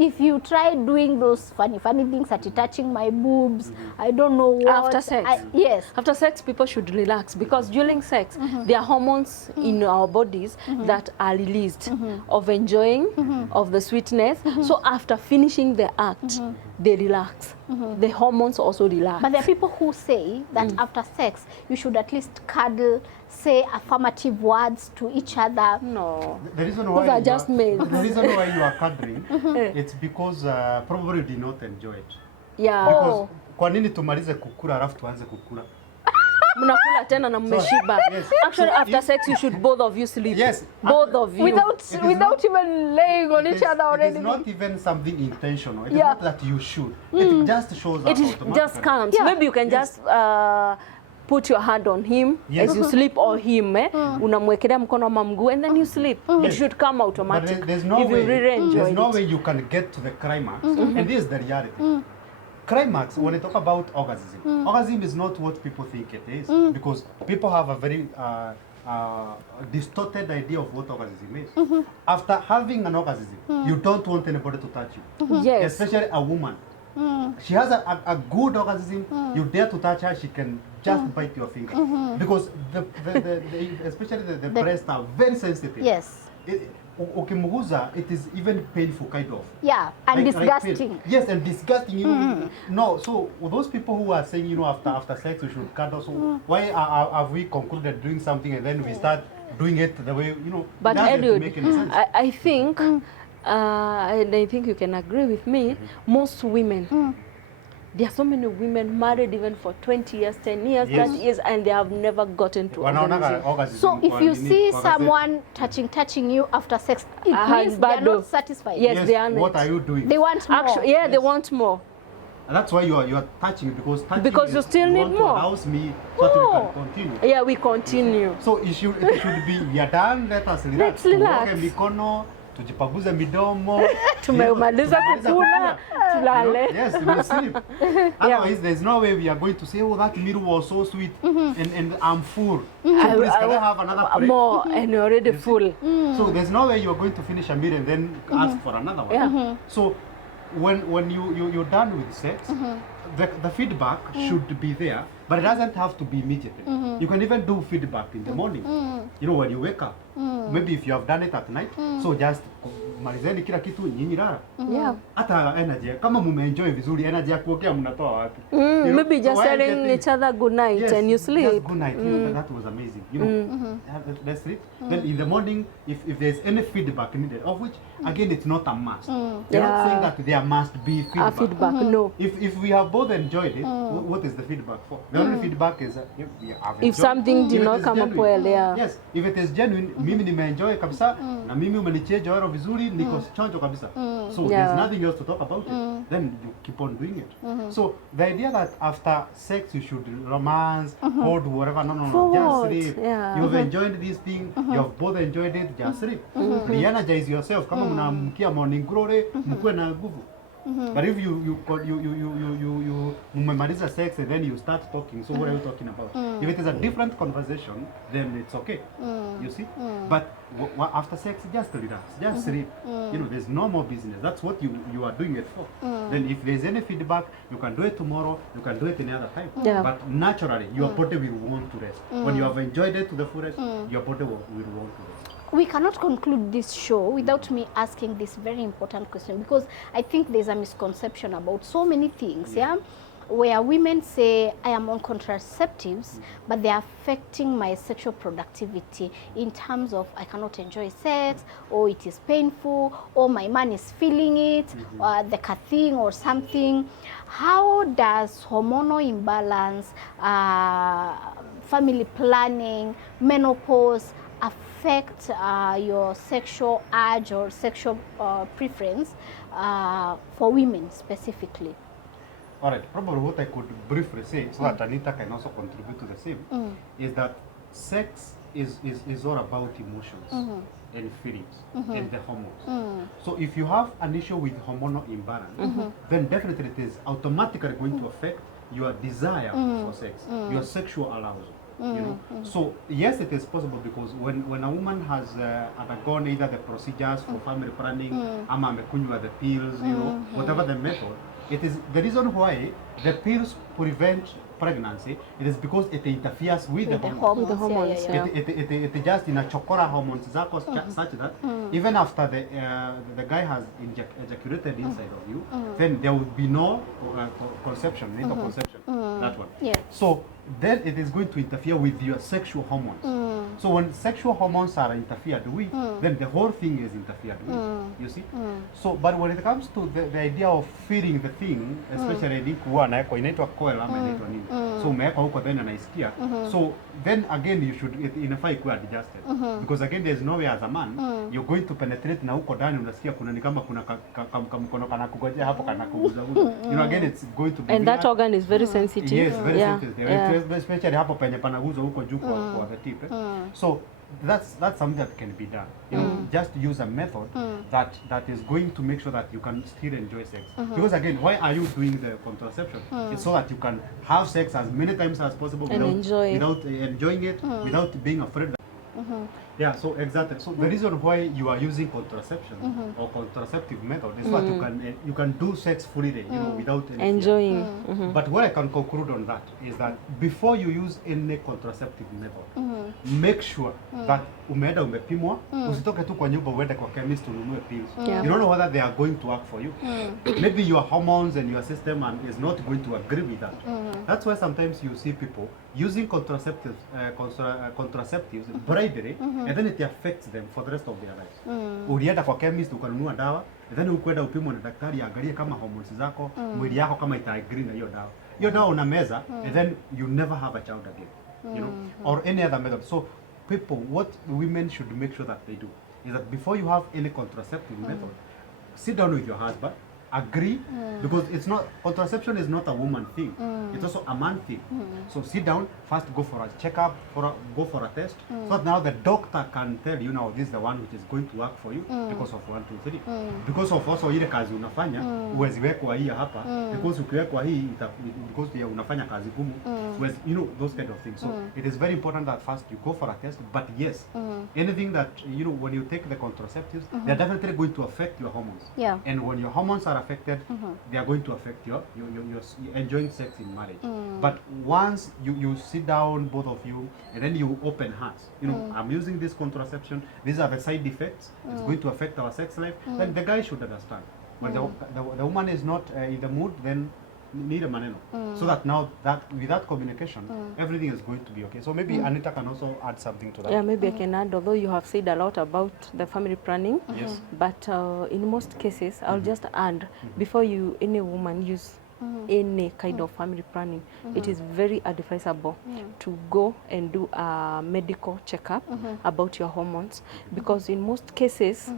If you try doing those funny things, such as touching my boobs, I don't know what. After sex? Yes. After sex, people should relax because during sex, there are hormones in our bodies that are released of enjoying, of the sweetness. So after finishing the act, they relax. The hormones also relax. But there are people who say that after sex, you should at least cuddle, say affirmative words to each other. No. The reason Those why are you just males. The reason why you are cuddling, it's because probably you did not enjoy it. Yeah. Because kwa nini tumalize kukula alafu tuanze kukula? Mnakula tena na mmeshiba. Yes. Actually, after sex, you should both of you sleep. Yes. Both of you. Without even laying on It each is- other or It is anything. not even something intentional. It is Yeah. not that you should. It just shows up It is automatically. just comes. Yeah. Maybe you can Yes. just put your hand on him Yes. as you sleep, or him. Unamwekelea mkono ama mguu and then you sleep. It Yes. should come But automatic. there's no if you way. really enjoy There's no it. way you can get to the climax. And this is the reality. Climax, when I talk about orgasm, orgasm is not what people think it is, because people have a very distorted idea of what orgasm is. After having an orgasm, you don't want anybody to touch you, Yes. especially a woman. She has a good orgasm, you dare to touch her, she can just bite your finger, because especially the breasts are very sensitive. Yes. Ukimguza, it is even painful, kind of. Yeah, and Like disgusting. pain. Yes, and disgusting. You know, no. So those people who are saying, you know, after sex we should cuddle. So why have we concluded doing something and then we start doing it the way, you know? But doesn't Eliud, make any sense. I think, and I think you can agree with me, most women, there are so many women married even for 20 years, 10 years, Yes. 30 years, and they have never gotten to Wanaonaga orgasm. orgasm So if kwa you nini, see kwa gazeti. someone touching you after sex, it Aha, means they are bado. not satisfied. Yes, yes, they are what not. are you doing? They want more. Actually, yeah, they Yes. want more. And that's why you are touching, because touching Because you is, still need want more. to arouse me so that we More. can continue. Yeah, we continue. So it should be, we are done, let us relax. Let's relax. Tuoge mikono, tujipaguze midomo. Tumemaliza kukula, tulale. Yes, we will sleep. Otherwise, there's no way we are going to say, oh, that meal was so sweet, and I'm full. So please, can I have another plate? More, and you're already full. So there's no way you're going to finish a meal and then ask for another one. Yeah. So when you're done with sex, the feedback should be there, but it doesn't have to be immediately. You can even do feedback in the morning. You know, when you wake up. Maybe if you have done it at night, so just malizeni kila kitu, nyinyi lala. Yeah. Hata energy, kama mumeenjoy vizuri, energy ya kuokea mnatoa wapi? You know, Maybe so just why telling getting- each other good night Yes, and you just sleep. good night. Yes, that was amazing. You know, let's sleep. Then in the morning, if there's any feedback needed, of which again it's not a must. They're not Yeah. saying that there must be feedback. Feedback, no. If we have both enjoyed it, what is the feedback for? The only feedback is if we have enjoyed. If something did If it not is come up genuine. well, yeah. Yes, if it is genuine, mimi nimeenjoy kabisa, na mimi umenichia oro vizuri, niko chonjo kabisa. So Yeah. there's nothing else to talk about it. Then you keep on doing it. So the idea that after sex you should romance, hold whatever, no, For just what? sleep. Yeah. You've enjoyed this thing, you've both enjoyed it, just sleep. Re-energize yourself. Kama mnaamkia morning glory, mkuwe na nguvu. But if you mmemaliza sex and then you start talking, so what are you talking about? If it is a different conversation, then it's okay. You see? But after sex, just relax, just sleep. You know, there's no more business. That's what you are doing it for. Then if there's any feedback, you can do it tomorrow, you can do it any other time. Yeah. But naturally, your body will want to rest. When you have enjoyed it to the fullest, your body will want to rest. We cannot conclude this show without me asking this very important question, because I think there's a misconception about so many things, yeah, where women say, I am on contraceptives, but they're affecting my sexual productivity in terms of I cannot enjoy sex, or it is painful, or my man is feeling it, the thing or something. How does hormonal imbalance, family planning, menopause affect your sexual urge or sexual preference for women specifically? All right, probably what I could briefly say, so that Anita can also contribute to the same, is that sex is all about emotions and feelings and the hormones. So if you have an issue with hormonal imbalance, then definitely it is automatically going to affect your desire for sex, your sexual arousal. You know, so yes, it is possible, because when a woman has undergone either the procedures for family planning, ama amekunywa the pills, you know, whatever the method, it is the reason why the pills prevent pregnancy. It is because it interferes with the hormones. The hormones, yeah. It just inachokora hormones zako such that even after the guy has ejaculated inside of you, then there would be no conception, no conception. That one. Yeah. So then it is going to interfere with your sexual hormones. So when sexual hormones are interfered with, then the whole thing is interfered with. You see? So, but when it comes to the idea of feeling the thing, especially I think anawekwa inaitwa coil ama inaitwa nini. So umewekwa huko then anaisikia. So then again you should inafaa ikuwe adjusted. Because again there's no way as a man you're going to penetrate na huko ndani unasikia kuna ni kama kuna mkono kana kugojea hapo kana kuguza. You know, again it's going to be, and that organ is very sensitive. Yes, very sensitive. Yeah. Especially hapo penye panaguzwa huko juu kwa the tip. So that's something that can be done. You know, just use a method that is going to make sure that you can still enjoy sex. Because again, why are you doing the contraception? It's so that you can have sex as many times as possible And without enjoying it, without being afraid that yeah, so exactly. So the reason why you are using contraception or contraceptive method is that you can do sex freely, you know, without any Enjoying. But what I can conclude on that is that before you use any contraceptive method, make sure that umeenda umepimwa, usitoke tu kwa nyumba uende kwa chemist ununue pills. Yeah. You don't know whether they are going to work for you. Maybe your hormones and your system is not going to agree with that. That's why sometimes you see people using contraceptives bribery, and then it affects them for the rest of their lives. Ulienda kwa chemist ukanunua dawa, and then ukwenda upimwa na daktari angalie kama hormones zako, mwili yako kama ita agree na hiyo dawa. Hiyo dawa unameza, and then you never have a child again. You know, or any other method. So people, what women should make sure that they do is that before you have any contraceptive method, sit down with your husband, agree, because it's not, contraception is not a woman thing, it's also a man thing. So sit down, first go for a checkup, go for a test, so that now the doctor can tell you now this is the one which is going to work for you because of 1, 2, 3. Because of also ile kazi unafanya, uwezi wekwa hii hapa, because ukiwekwa hii, because ya unafanya kazi gumu, you know, those kind of things. So it is very important that first you go for a test, but yes, anything that, you know, when you take the contraceptives, they're definitely going to affect your hormones. Yeah. And when your hormones are affected, they are going to affect your enjoying sex in marriage. But once you sit down, both of you, and then you open hearts, you know, I'm using this contraception, these are the side effects, it's going to affect our sex life, then the guy should understand. When the woman is not in the mood, then need a maneno. So that now that with that communication, everything is going to be okay. So maybe Anita can also add something to that. Yeah, maybe I can add, although you have said a lot about the family planning, Yes. but in most cases, I'll just add, before any woman use any kind of family planning, it is very advisable to go and do a medical checkup about your hormones, because in most cases,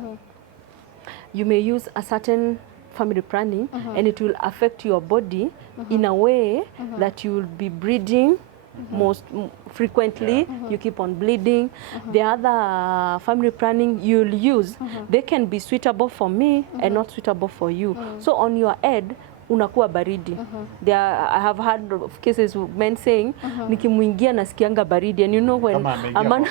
you may use a certain family planning and it will affect your body in a way that you will be breeding frequently, you keep on bleeding. The other family planning you'll use, they can be suitable for me and not suitable for you. So on your head, unakuwa baridi. I have heard of cases of men saying, nikimuingia nasikianga baridi. And you know when a man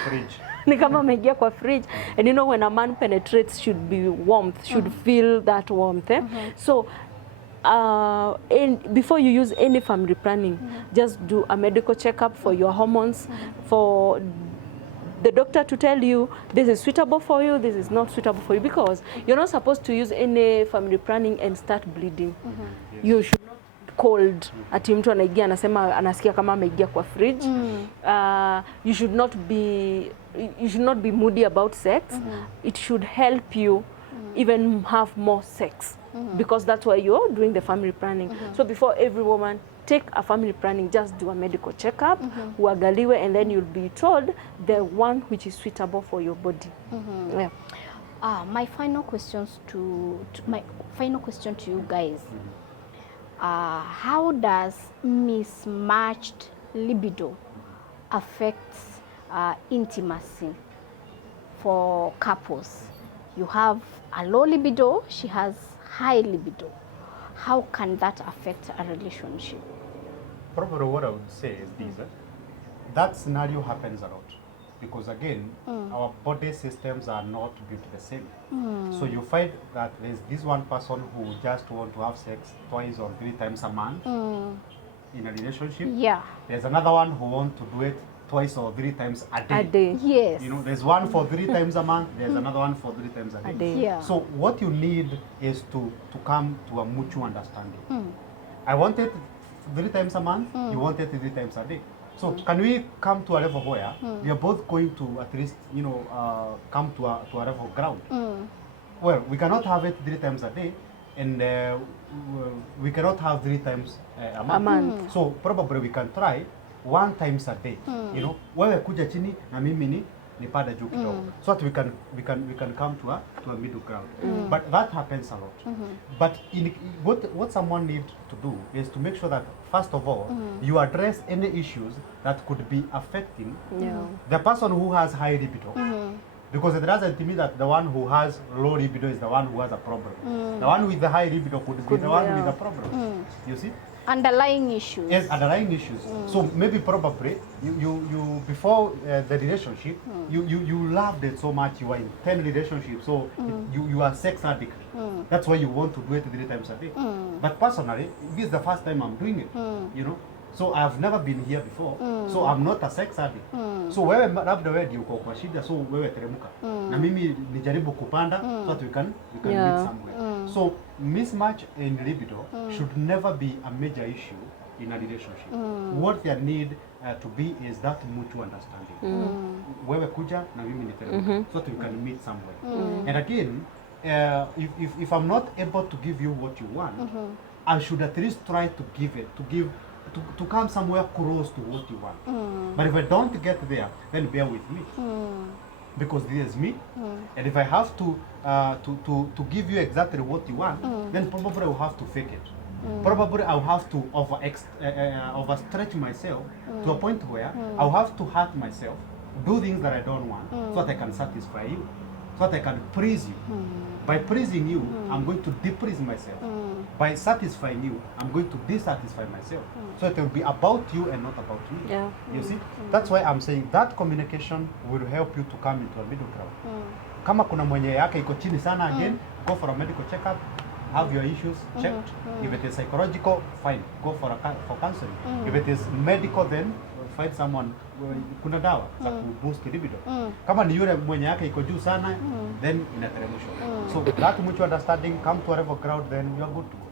ni kama ameingia kwa fridge, and you know when a man penetrates should be warmth, should feel that warmth. So before you use any family planning, just do a medical checkup for your hormones, for the doctor to tell you this is suitable for you, this is not suitable for you, because you're not supposed to use any family planning and start bleeding. You should not cold ati mtu anaigia anasema anasikia kama ameingia kwa fridge. You should not be moody about sex. It should help you even have more sex, because that's why you're doing the family planning. So before every woman take a family planning, just do a medical checkup, uangaliwe, and then you'll be told the one which is suitable for your body. Yeah. My final question to you guys. How does mismatched libido affect intimacy for couples? You have a low libido, she has high libido. How can that affect a relationship? Probably what I would say is this, that scenario happens a lot. Because again, our body systems are not built the same. So you find that there's this one person who just want to have sex 2 or 3 times a month in a relationship. Yeah. There's another one who want to do it 2 or 3 times a day. A day. Yes. You know, there's one for 3 times a month, there's another one for 3 times a day. Yeah. So what you need is to come to a mutual understanding. I want it 3 times a month, you want it 3 times a day. So can we come to a level where we are both going to at least, come to a level ground? Well, we cannot have it 3 times a day, and we cannot have 3 times a month. So probably we can try 1 times a day. You know, wewe kuja chini na mimi nipande juu kidogo, so that we can come to a middle ground. But that happens a lot. But what someone needs to do is to make sure that first of all you address any issues that could be affecting the person who has high libido. Because it doesn't mean that the one who has low libido is the one who has a problem. The one with the high libido could be the one with a problem. You see? Underlying issues. Yes, underlying issues. So maybe probably you before the relationship, you loved it so much, you were in 10 relationships, so you are sex addict. That's why you want to do it 3 times a day. But personally, this is the first time I'm doing it. You know, so I've never been here before, so I'm not a sex addict. So wewe labda wewe ndio uko kwa shida, so wewe teremka na mimi nijaribu kupanda, so that we can meet somewhere. So mismatch in libido should never be a major issue in a relationship. What there need to be is that mutual understanding. Wewe kuja na mimi niteremka, so that we can meet somewhere. And again, if I'm not able to give you what you want, I should at least try to give it, to come somewhere close to what you want. But if I don't get there, then bear with me. Because this is me, and if I have to give you exactly what you want, then probably I will have to fake it. Probably I'll have to overstretch myself to a point where I'll have to hurt myself, do things that I don't want, so that I can satisfy you, so that I can praise you. By praising you, I'm going to depraise myself. By satisfying you, I'm going to dissatisfy myself. So it will be about you and not about me. Yeah. You see? That's why I'm saying that communication will help you to come into a middle ground. Kama kuna mwenye yake iko chini sana, again, go for a medical checkup, have your issues checked. If it is psychological, fine, go for counseling. If it is medical, then find someone, kuna dawa za kuboost libido. Kama ni yule mwenye yake iko juu sana, then inateremshwa. So that mutual understanding, come to a level ground, then you are good to go.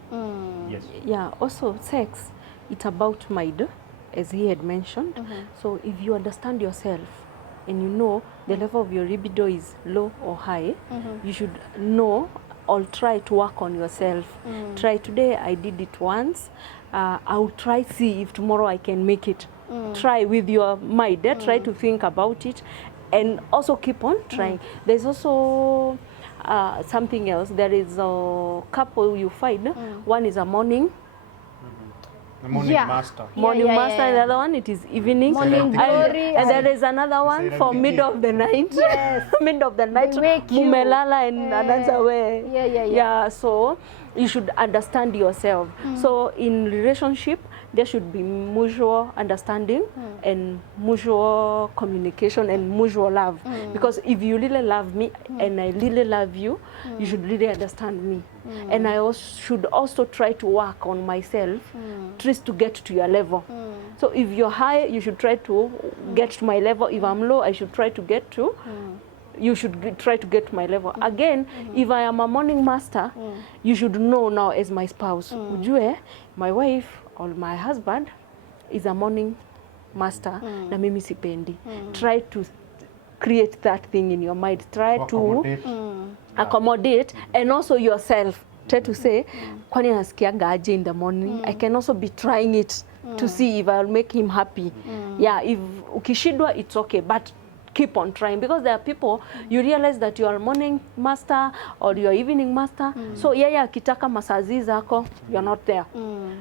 Yes. Yeah, also sex, it's about mind, as he had mentioned. So if you understand yourself and you know the level of your libido is low or high, you should know or try to work on yourself. Try today, I did it once. I'll try see if tomorrow I can make it. Try with your mind, try to think about it, and also keep on trying. There's also something else. There is a couple you find, one is a morning The morning Yeah. master. Morning yeah, master, yeah, and yeah. the other one it is evening. Morning and, glory. and there is another one Say for that mid of the night. Yes. Mid of the night. wake you. Mumelala and another way. Yeah. So you should understand yourself. So in relationship, there should be mutual understanding and mutual communication and mutual love. Because if you really love me and I really love you, you should really understand me. And I also should also try to work on myself, try to get to your level. So if you're high, you should try to get to my level. If I'm low, I should try to get to you should try to get to my level. Again, if I am a morning master, you should know now as my spouse. Ujue, my wife or my husband is a morning master, na mimi sipendi. Try to create that thing in your mind. Try to accommodate and also yourself. Try to say, kwani nasikiaga aje in the morning. I can also be trying it to see if I'll make him happy. Yeah, if ukishidwa, it's okay, but keep on trying, because there are people you realize that you are morning master or you are evening master, so yeye akitaka masazi zako, you're not there,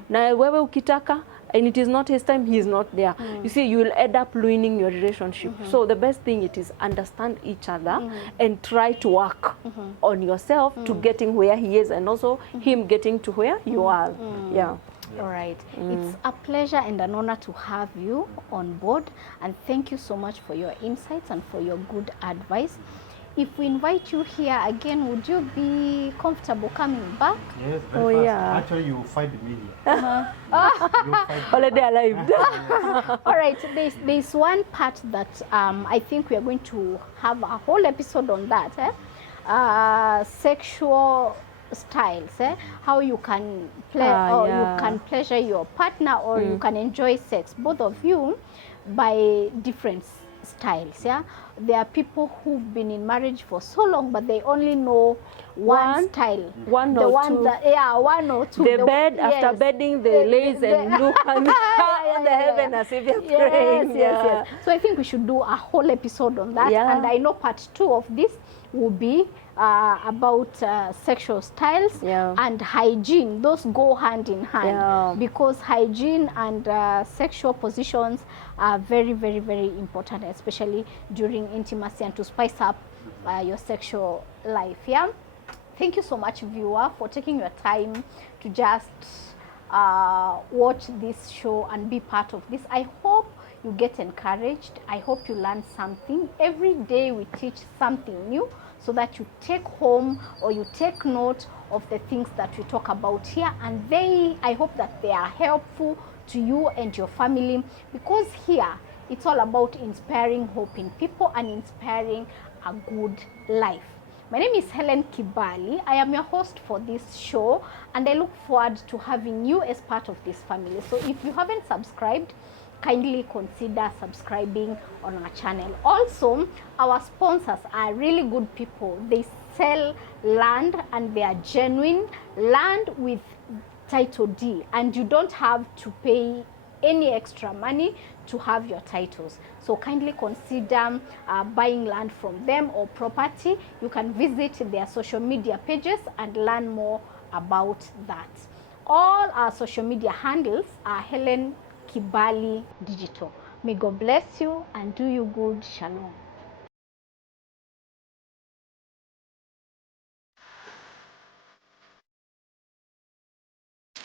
na wewe ukitaka and it is not his time, he is not there. You see, you will end up ruining your relationship. So the best thing it is understand each other and try to work on yourself to getting where he is and also him getting to where you are. Yeah. All right. It's a pleasure and an honor to have you on board, and thank you so much for your insights and for your good advice. If we invite you here again, would you be comfortable coming back? Yes, very fast. Yeah. Actually, you will find me here. You'll find me. Already alive. All right. There's one part that I think we are going to have a whole episode on that. Sexual styles, how you can play or yeah. you can pleasure your partner, or you can enjoy sex, both of you, by different styles. Yeah, there are people who've been in marriage for so long, but they only know one style, one the or one two. that, one or two. The bed, after yes. bedding, they lays and look on the heaven as if you're praying. Yes. So I think we should do a whole episode on that. Yeah. And I know part 2 of this will be about sexual styles and hygiene. Those go hand in hand, because hygiene and sexual positions are very, very, very important, especially during intimacy and to spice up your sexual life. Yeah. Thank you so much, viewer, for taking your time to just watch this show and be part of this. I hope you get encouraged. I hope you learn something. Every day we teach something new, so that you take home or you take note of the things that we talk about here, and I hope that they are helpful to you and your family, because here it's all about inspiring hope in people and inspiring a good life. My name is Helen Kibali. I am your host for this show, and I look forward to having you as part of this family. So if you haven't subscribed, kindly consider subscribing on our channel. Also, our sponsors are really good people. They sell land, and they are genuine land with title D, and you don't have to pay any extra money to have your titles. So kindly consider buying land from them or property. You can visit their social media pages and learn more about that. All our social media handles are Helen Kibali Digital. May God bless you and do you good. Shalom.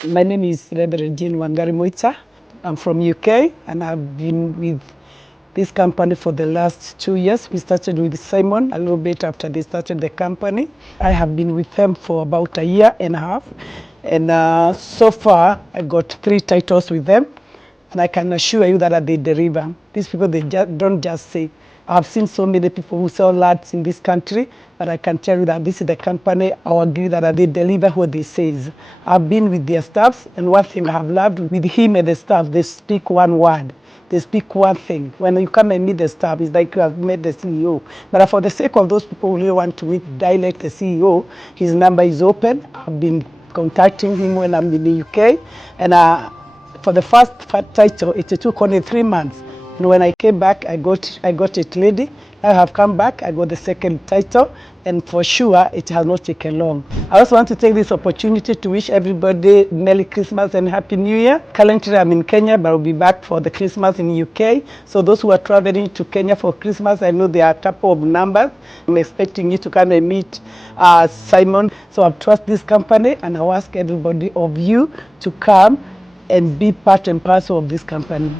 My name is Reverend Jean Wangari Moita. I'm from UK, and I've been with this company for the last 2 years. We started with Simon a little bit after they started the company. I have been with them for about 1.5 years, and so far I got 3 titles with them, and I can assure you that they deliver. These people, they don't just say. I've seen so many people who sell lads in this country, but I can tell you that this is the company, I agree that they deliver what they say. I've been with their staffs, and one thing I have loved with him and the staff, they speak one word. They speak one thing. When you come and meet the staff, it's like you have met the CEO. But for the sake of those people who really want to meet direct the CEO, his number is open. I've been contacting him when I'm in the UK, and for the first title, it took only 3 months. And when I came back, I got it ready. I have come back. I got the second title, and for sure, it has not taken long. I also want to take this opportunity to wish everybody Merry Christmas and Happy New Year. Currently, I'm in Kenya, but I'll be back for the Christmas in UK. So those who are traveling to Kenya for Christmas, I know there are a couple of numbers. I'm expecting you to come and meet Simon. So I trust this company, and I'll ask everybody of you to come and be part and parcel of this company.